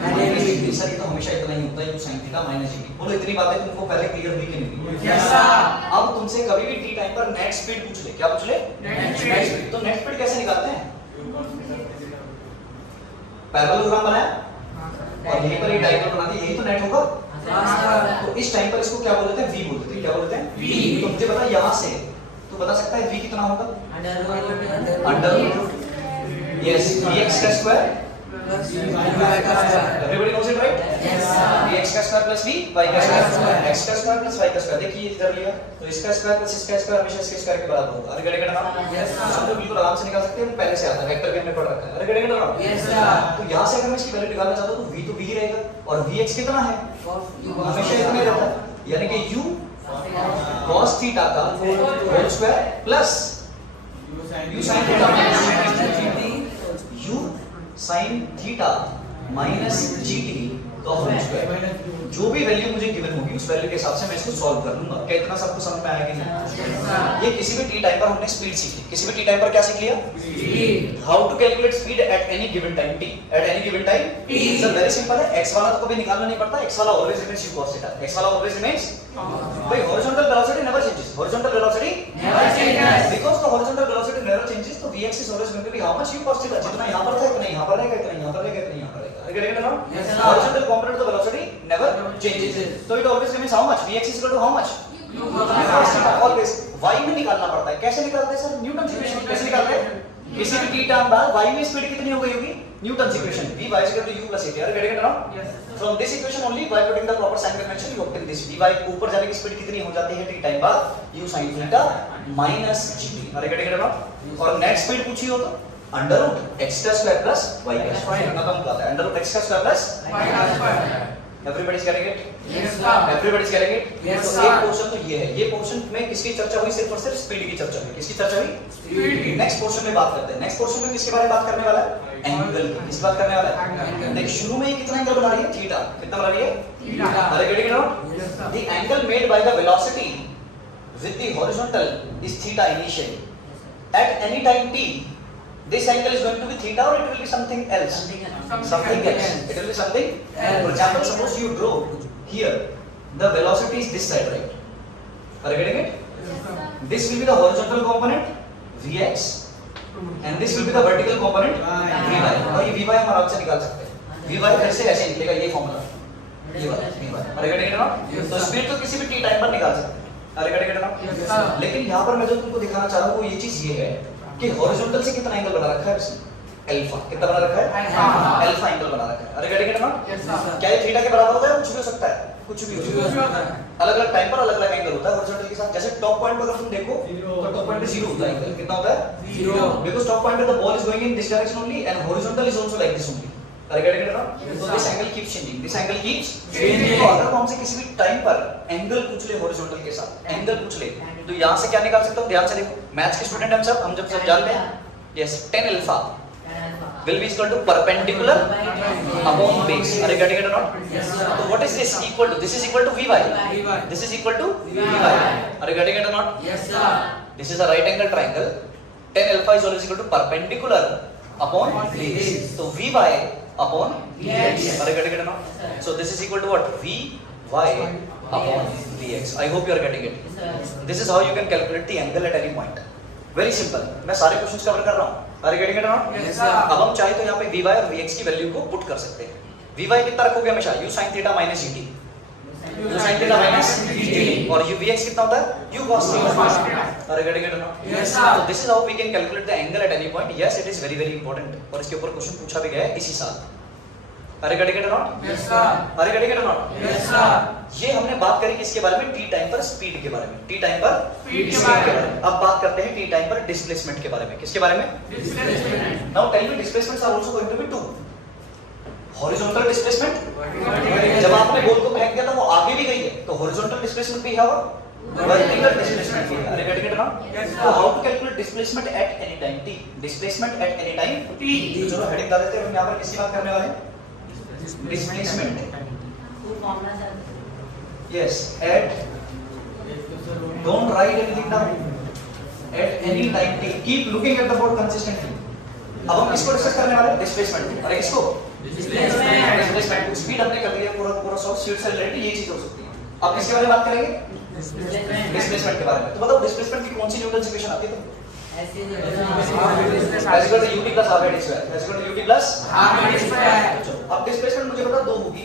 minus gt sir ये तो हमेशा इतना ही होता है u sin theta minus gt बोलो इतनी बातें तुमको पहले क्लियर हुई कि नहीं यस सर अब तुमसे कभी भी t टाइम पर नेट स्पीड पूछ ले क्या पूछ ले नेट स्पीड तो नेट स्पीड कैसे निकालते हैं पैरेललोग्राम बनाया और यहीं पर ये डायग्राम बना दिया यही तो नेट होगा तो इस टाइम पर इसको क्या बोलते हैं v बोलते हैं क्या बोलते हैं v तो मुझे बता यहां से तू बता सकता है v कितना होगा अंडर यस vx का square everybody knows it right yes sir vx का स्क्वायर प्लस v y का स्क्वायर x का स्क्वायर प्लस y का स्क्वायर देखिए इधर लिया तो इसका स्क्वायर प्लस इसका स्क्वायर हमेशा इसके स्क्वायर के बराबर होगा अरे गड़े गड़ा ना यस सर हम लोग बिल्कुल आराम से निकाल सकते हैं पहले से आता है वेक्टर भी हमने पढ़ रखा है अरे गड़े गड़ा ना यस सर तो यहां से अगर मैं इसकी वैल्यू निकालना चाहता हूं तो v तो v ही रहेगा और vx कितना है हमेशा इतना ही रहता है यानी कि u cos थीटा का whole square plus u sin theta u sin theta minus gt का होल स्क्वायर जो भी वैल्यू मुझे गिवन होगी उस वैल्यू के हिसाब से मैं इसको सॉल्व कर लूंगा क्या इतना सबको समझ में आया कि नहीं ये किसी भी t टाइम पर हमने स्पीड सीखी किसी भी t टाइम पर क्या सीख लिया how to calculate speed at any given time t at any given time t sir very simple है x वाला तो कभी निकालना नहीं पड़ता x वाला ऑलवेज रिमेंस u cos थीटा x वाला ऑलवेज रिमेंस भाई horizontal velocity never changes horizontal velocity never changes because the horizontal velocity never changes तो vx is always going to be how much u cos theta जितना यहां पर था इतना यहां पर रहेगा इतना यहां पर रहेगा इतना यहां पर रहेगा अगर करेंगे ना Yes, sir. Horizontal component of velocity never changes तो it always remains how much vx is equal to how much u cos theta always y में निकालना पड़ता है कैसे निकालते हैं सर न्यूटन इक्वेशन कैसे निकालते हैं किसी भी t टाइम बाद y में स्पीड कितनी हो गई होगी Newton equation v y is equal to u plus at अगर करेंगे ना from this equation only by putting the proper sign convention you obtain this vy ऊपर जाने की स्पीड कितनी हो जाती है t टाइम बाद u sin theta minus gt अरे करेंगे ना और नेट स्पीड पूछी हो तो अंडर रूट x का स्क्वायर प्लस y का स्क्वायर कितना कम आता है अंडर रूट x का स्क्वायर प्लस y का square everybody is getting it yes sir everybody is getting it Yes, तो sir. एक पोर्शन तो ये है ये पोर्शन में किसकी चर्चा हुई सिर्फ और सिर्फ स्पीड की चर्चा हुई किसकी चर्चा हुई स्पीड की नेक्स्ट पोर्शन में बात करते हैं नेक्स्ट पोर्शन में किसके बारे में बात करने वाला है एंगल की किस बात करने वाला है Angle. देख शुरू में ये कितना एंगल बना रही है थीटा कितना बना रही है theta are getting it now yes sir the angle made by the velocity with the horizontal is theta initially at any time t this angle is going to be theta or it will be something else something else it will be something for example suppose you draw here the velocity is this side right are you getting it this will be the horizontal component vx and this will be the vertical component vy और ये vy हम आराम से निकाल सकते हैं vy फिर से ऐसे निकलेगा ये फॉर्मूला ये वाला vy are you getting it now तो स्पीड तो किसी भी t टाइम पर निकाल सकते हैं are you getting it now Yes, sir. लेकिन यहाँ पर मैं जो तुमको दिखाना चाह रहा हूँ वो ये चीज ये है कि हॉरिजॉन्टल से कितना एंगल बना रखा है इसने अल्फा कितना बना रखा है Alpha. अल्फा एंगल बना रखा है are getting it now yes sir क्या ये थीटा के बराबर होता है कुछ भी हो सकता है कुछ भी हो कुछ भी हो सकता सकता है है। अलग अलग टाइम पर अलग अलग एंगल होता है हॉरिजॉन्टल के साथ जैसे टॉप पॉइंट पर अगर तुम देखो तो टॉप पॉइंट पे 0 होता है एंगल कितना होता है 0 बिकॉज़ टॉप पॉइंट पे the ball is going in this direction only and horizontal is also like this only अरे गेटिंग इट नाउ Yes, तो sir. This angle keeps changing this angle keeps Changing. तो अगर हम हमसे किसी भी time पर एंगल पूछ ले हॉरिजॉन्टल के साथ एंगल पूछ ले तो यहां से क्या निकाल सकते हो ध्यान से देखो मैथ्स के स्टूडेंट हम जब जानते हैं yes tan alpha will be equal to perpendicular upon base are you getting it or not Yes, sir. so what is this equal to this is equal to vy Vy. this is equal to vy Vy. are you getting it or not yes sir this is a right angle triangle tan alpha is always equal to perpendicular upon base Base. so vy upon Yes. vx are you getting it or not so this is equal to what vy upon vx I hope you are getting it this is how you can calculate the angle at any point very simple मैं सारे questions cover कर रहा हूं are you getting it or not Yes, sir. अब हम चाहे तो यहाँ पे vy और vx की वैल्यू को पुट कर सकते हैं vy कितना रखोगे हमेशा u sin theta minus gt u sin theta minus gt और u vx कितना होता है u cos theta are you getting it or not Yes, sir. so this is how we can calculate the angle at any point yes it is very very important और इसके ऊपर question पूछा भी गया है इसी साल are you getting it or not yes sir are you getting it or not yes sir ये हमने बात करी किसके बारे में t टाइम पर स्पीड के बारे में t टाइम पर Speed के speed बारे में। के बारे में अब बात करते हैं t टाइम पर डिस्प्लेसमेंट के बारे में किसके बारे में displacement now tell me displacements are also going to be two horizontal displacement, जब आपने बॉल को फेंक दिया था वो आगे भी गई है तो हॉरिजॉन्टल डिस्प्लेसमेंट भी है और वर्टिकल डिस्प्लेसमेंट भी है। अरे गेट इट नाउ? तो how to calculate displacement at any time t? Displacement at any time t। तो चलो हेडिंग डाल देते हैं। हम यहां पर किसकी बात करने वाले हैं? Displacement. Yes, at, don't write anything down, at any time t। Keep looking at the board consistently. अब हम किसको डिस्कस करने वाले हैं? डिस्प्लेसमेंट। अरे किसको? डिस्प्लेसमेंट। स्पीड हमने कर लिया, पूरा शॉर्ट स्पीड से रिलेटेड ये चीज हो सकती है। अब किसके बारे में बात करेंगे? डिस्प्लेसमेंट के बारे में। तो बताओ डिस्प्लेसमेंट की कौन सी न्यूटन इक्वेशन आती है? तो as equal to ut plus half a d square, as equal to ut plus half a d square। चलो अब डिस्प्लेसमेंट मुझे पता दो होगी,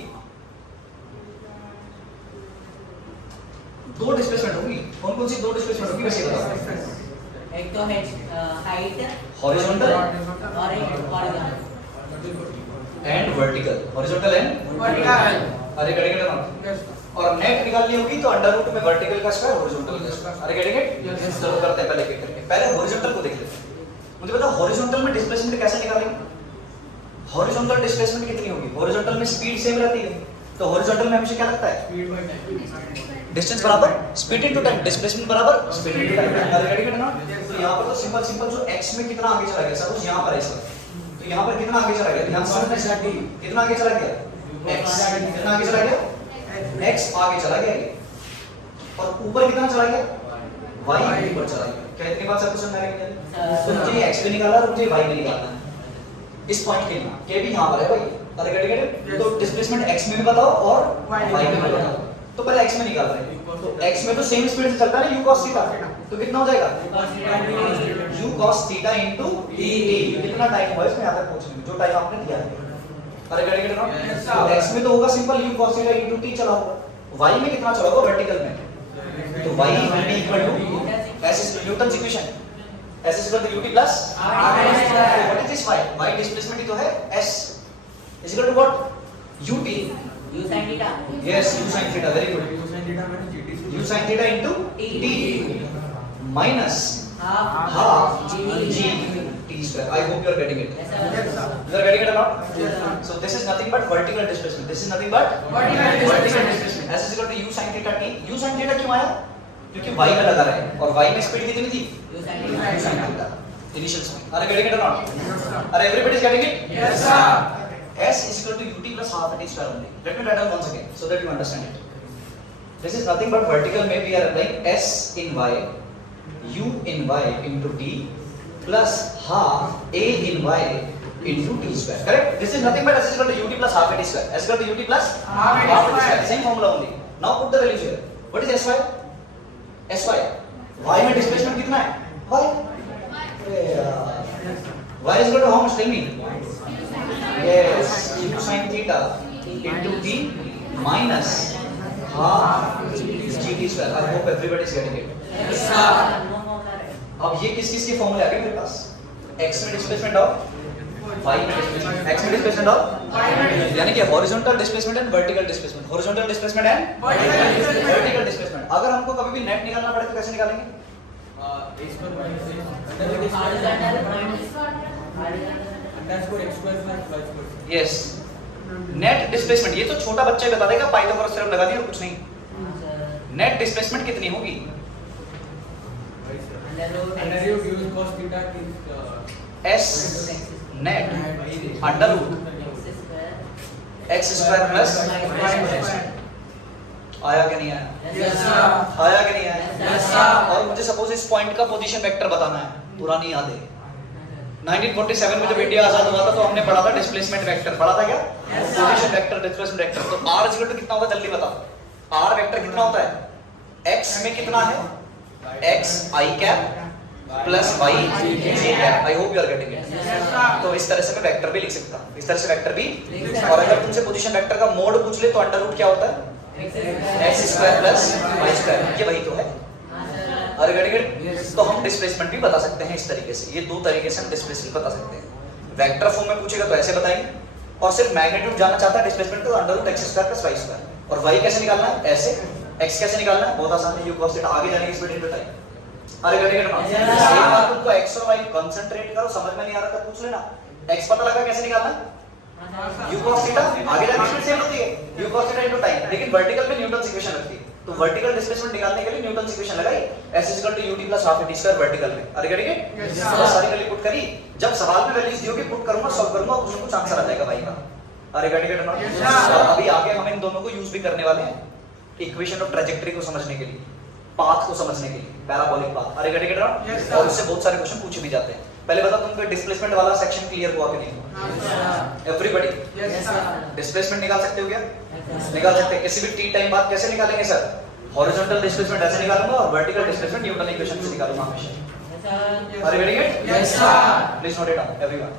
दो डिस्प्लेसमेंट होगी। कौन कौन सी दो डिस्प्लेसमेंट होगी वैसे बताओ? एक तो है हाइट हॉरिजॉन्टल और एक horizontal and vertical. Horizontal and vertical. अरे करेंगे ना? और नेट निकालनी होगी तो अंडर रूट में वर्टिकल का स्क्वायर हॉरिजॉन्टल का स्क्वायर। अरे करेंगे? चलो करते हैं पहले करके। पहले हॉरिजॉन्टल को देख लेते हैं। मुझे बताओ हॉरिजॉन्टल में डिस्प्लेसमेंट कैसे निकालेंगे? हॉरिजॉन्टल डिस्प्लेसमेंट कितनी होगी? हॉरिजॉन्टल में स्पीड सेम रहती है तो हॉरिजॉन्टल में हमेशा क्या लगता है? डिस्टेंस बराबर स्पीड इनटू टाइम, डिस्प्लेसमेंट बराबर स्पीड इनटू टाइम। अरे करेंगे ना? तो यहां पर तो सिंपल जो x में कितना आगे चला गया, सपोज यहां पर ऐसा, तो यहां पर कितना आगे चला गया? ध्यान से कितना आगे चला गया? x। कितना आगे चला गया? x आगे चला गया ये। और ऊपर कितना चला गया? y ऊपर चला गया। क्या इतनी बात सबको समझ आ गई? तो मुझे x भी निकालना है, मुझे y भी निकालना है। इस पॉइंट के लिए k भी यहां पर है भाई। अरे गेट तो डिस्प्लेसमेंट x में भी बताओ और y में भी बताओ। तो पहले x में निकाल रहे हैं। तो x में तो सेम स्पीड से चलता है ना, u cos थीटा। तो कितना हो जाएगा? u cos theta into t। कितना टाइम हुआ इसमें यहां तक पहुंचने में, जो टाइम आपने दिया है। अरे गेट ना? तो x में तो होगा simple u cos theta into t चला होगा। y में कितना चला होगा? वर्टिकल में। तो y will be equal to s is Newton equation, s is equal to ut plus what is this? y displacement ही तो है। s is equal to what? ut। u sin theta yes, u sin theta, very good। u sin theta into t minus half g t square। I hope you are getting it। yes You are getting it or not? So this is nothing but vertical displacement, this is nothing but vertical displacement। s is equal to u sin theta t। u sin theta क्यों आया? क्योंकि y में लगा रहे हैं और y में speed कितनी थी? u sin u theta sin theta initial speed. Are you getting it or not? Are everybody is getting it? Yes sir। s is equal to ut plus half a t square only। Let me write down once again so that you understand it। This is nothing but vertical में we are applying s in y, u in y into t plus half a in y into t square। Correct? This is nothing but s is equal to ut plus half a t square। s is equal to ut plus half a t square। Same formula only। Now put the values here। What is sy? sy y में displacement कितना है? y। y is equal to how much? Tell me। Yes, u sin theta into t minus half gt square। I hope everybody is getting it। yes sir no formula है। अब ये किस के फॉर्मूले आ गए मेरे पास? x में डिस्प्लेसमेंट और y में डिस्प्लेसमेंट। x में डिस्प्लेसमेंट और यानी कि horizontal displacement and vertical displacement, horizontal displacement and vertical displacement. अगर हमको कभी भी नेट निकालना पड़े तो कैसे निकालेंगे? Yes, net displacement. ये तो छोटा बच्चा ही बता देगा, पाइथागोरस थ्योरम लगा दिया और कुछ नहीं। नेट डिस्प्लेसमेंट कितनी होगी? s net under root x square plus आया कि नहीं आया? Yes sir। आया कि नहीं आया? Yes sir। और मुझे सपोज इस पॉइंट का पोजीशन वेक्टर बताना है, पुरानी यादें। 1947 में जब इंडिया आजाद हुआ था तो हमने पढ़ा था डिस्प्लेसमेंट वेक्टर, पढ़ा था क्या? Position vector, displacement vector. तो r इक्वल टू कितना होगा जल्दी बताओ? r वेक्टर कितना होता है? x में कितना है? x i cap plus y j cap. I hope you are getting it. तो इस तरह से मैं वेक्टर भी लिख सकता हूं, इस तरह से वेक्टर भी। और अगर तुमसे पोजीशन वेक्टर का मोड पूछ ले तो अंडर रूट क्या होता है? x square plus y square. ये वही तो है। और गेटिंग इट? तो हम डिस्प्लेसमेंट भी बता सकते हैं इस तरीके से। ये दो तरीके से हम डिस्प्लेसमेंट बता सकते हैं। वेक्टर फॉर्म में पूछेगा तो ऐसे बताएंगे, और सिर्फ मैग्नीट्यूड जानना चाहता है डिस्प्लेसमेंट तो under root x square plus y square. और y कैसे निकालना है? ऐसे। x कैसे निकालना है? बहुत आसान है, u cos थीटा। आगे जाने की स्पीड इनटू टाइम। अरे गेटिंग इट? एक बार तुमको x और y कंसंट्रेट करो, समझ में नहीं आ रहा तो पूछ लेना। x पता लगा कैसे निकालना है? u cos थीटा आगे जाके स्पीड सेम होती है u cos theta into time, लेकिन वर्टिकल पे न्यूटन इक्वेशन लगती है, तो वर्टिकल डिस्प्लेसमेंट निकालने के लिए न्यूटन इक्वेशन लगाई s ut plus half at square vertical में। अरे गेट इट, तो सारी वैल्यू पुट करी, जब सवाल में वैल्यूज दी होगी पुट करूंगा, सॉल्व करूंगा, कुछ ना कुछ आंसर आ जाएगा भाई का। अरे गेट इट नॉट। अभी आगे हम इन दोनों को यूज भी करने वाले हैं इक्वेशन ऑफ ट्रैजेक्टरी को समझने के लिए, पाथ को समझने के लिए, पैराबोलिक पाथ। अरे गेट इट नॉट। और उससे बहुत सारे क्वेश्चन पूछे भी जाते हैं। पहले बता तुमको डिस्प्लेसमेंट वाला सेक्शन क्लियर हुआ कि नहीं? एवरीबॉडी डिस्प्लेसमेंट निकाल सकते हो क्या? निकाल सकते हैं। किसी भी टी टाइम बाद कैसे निकालेंगे सर? हॉरिजॉन्टल डिस्प्लेसमेंट ऐसे निकालूंगा और वर्टिकल डिस्प्लेसमेंट न्यूटन इक्वेशन से निकालूंगा हमेशा। Yes, sir. Are you getting it? Yes, sir. Please note it down, everyone.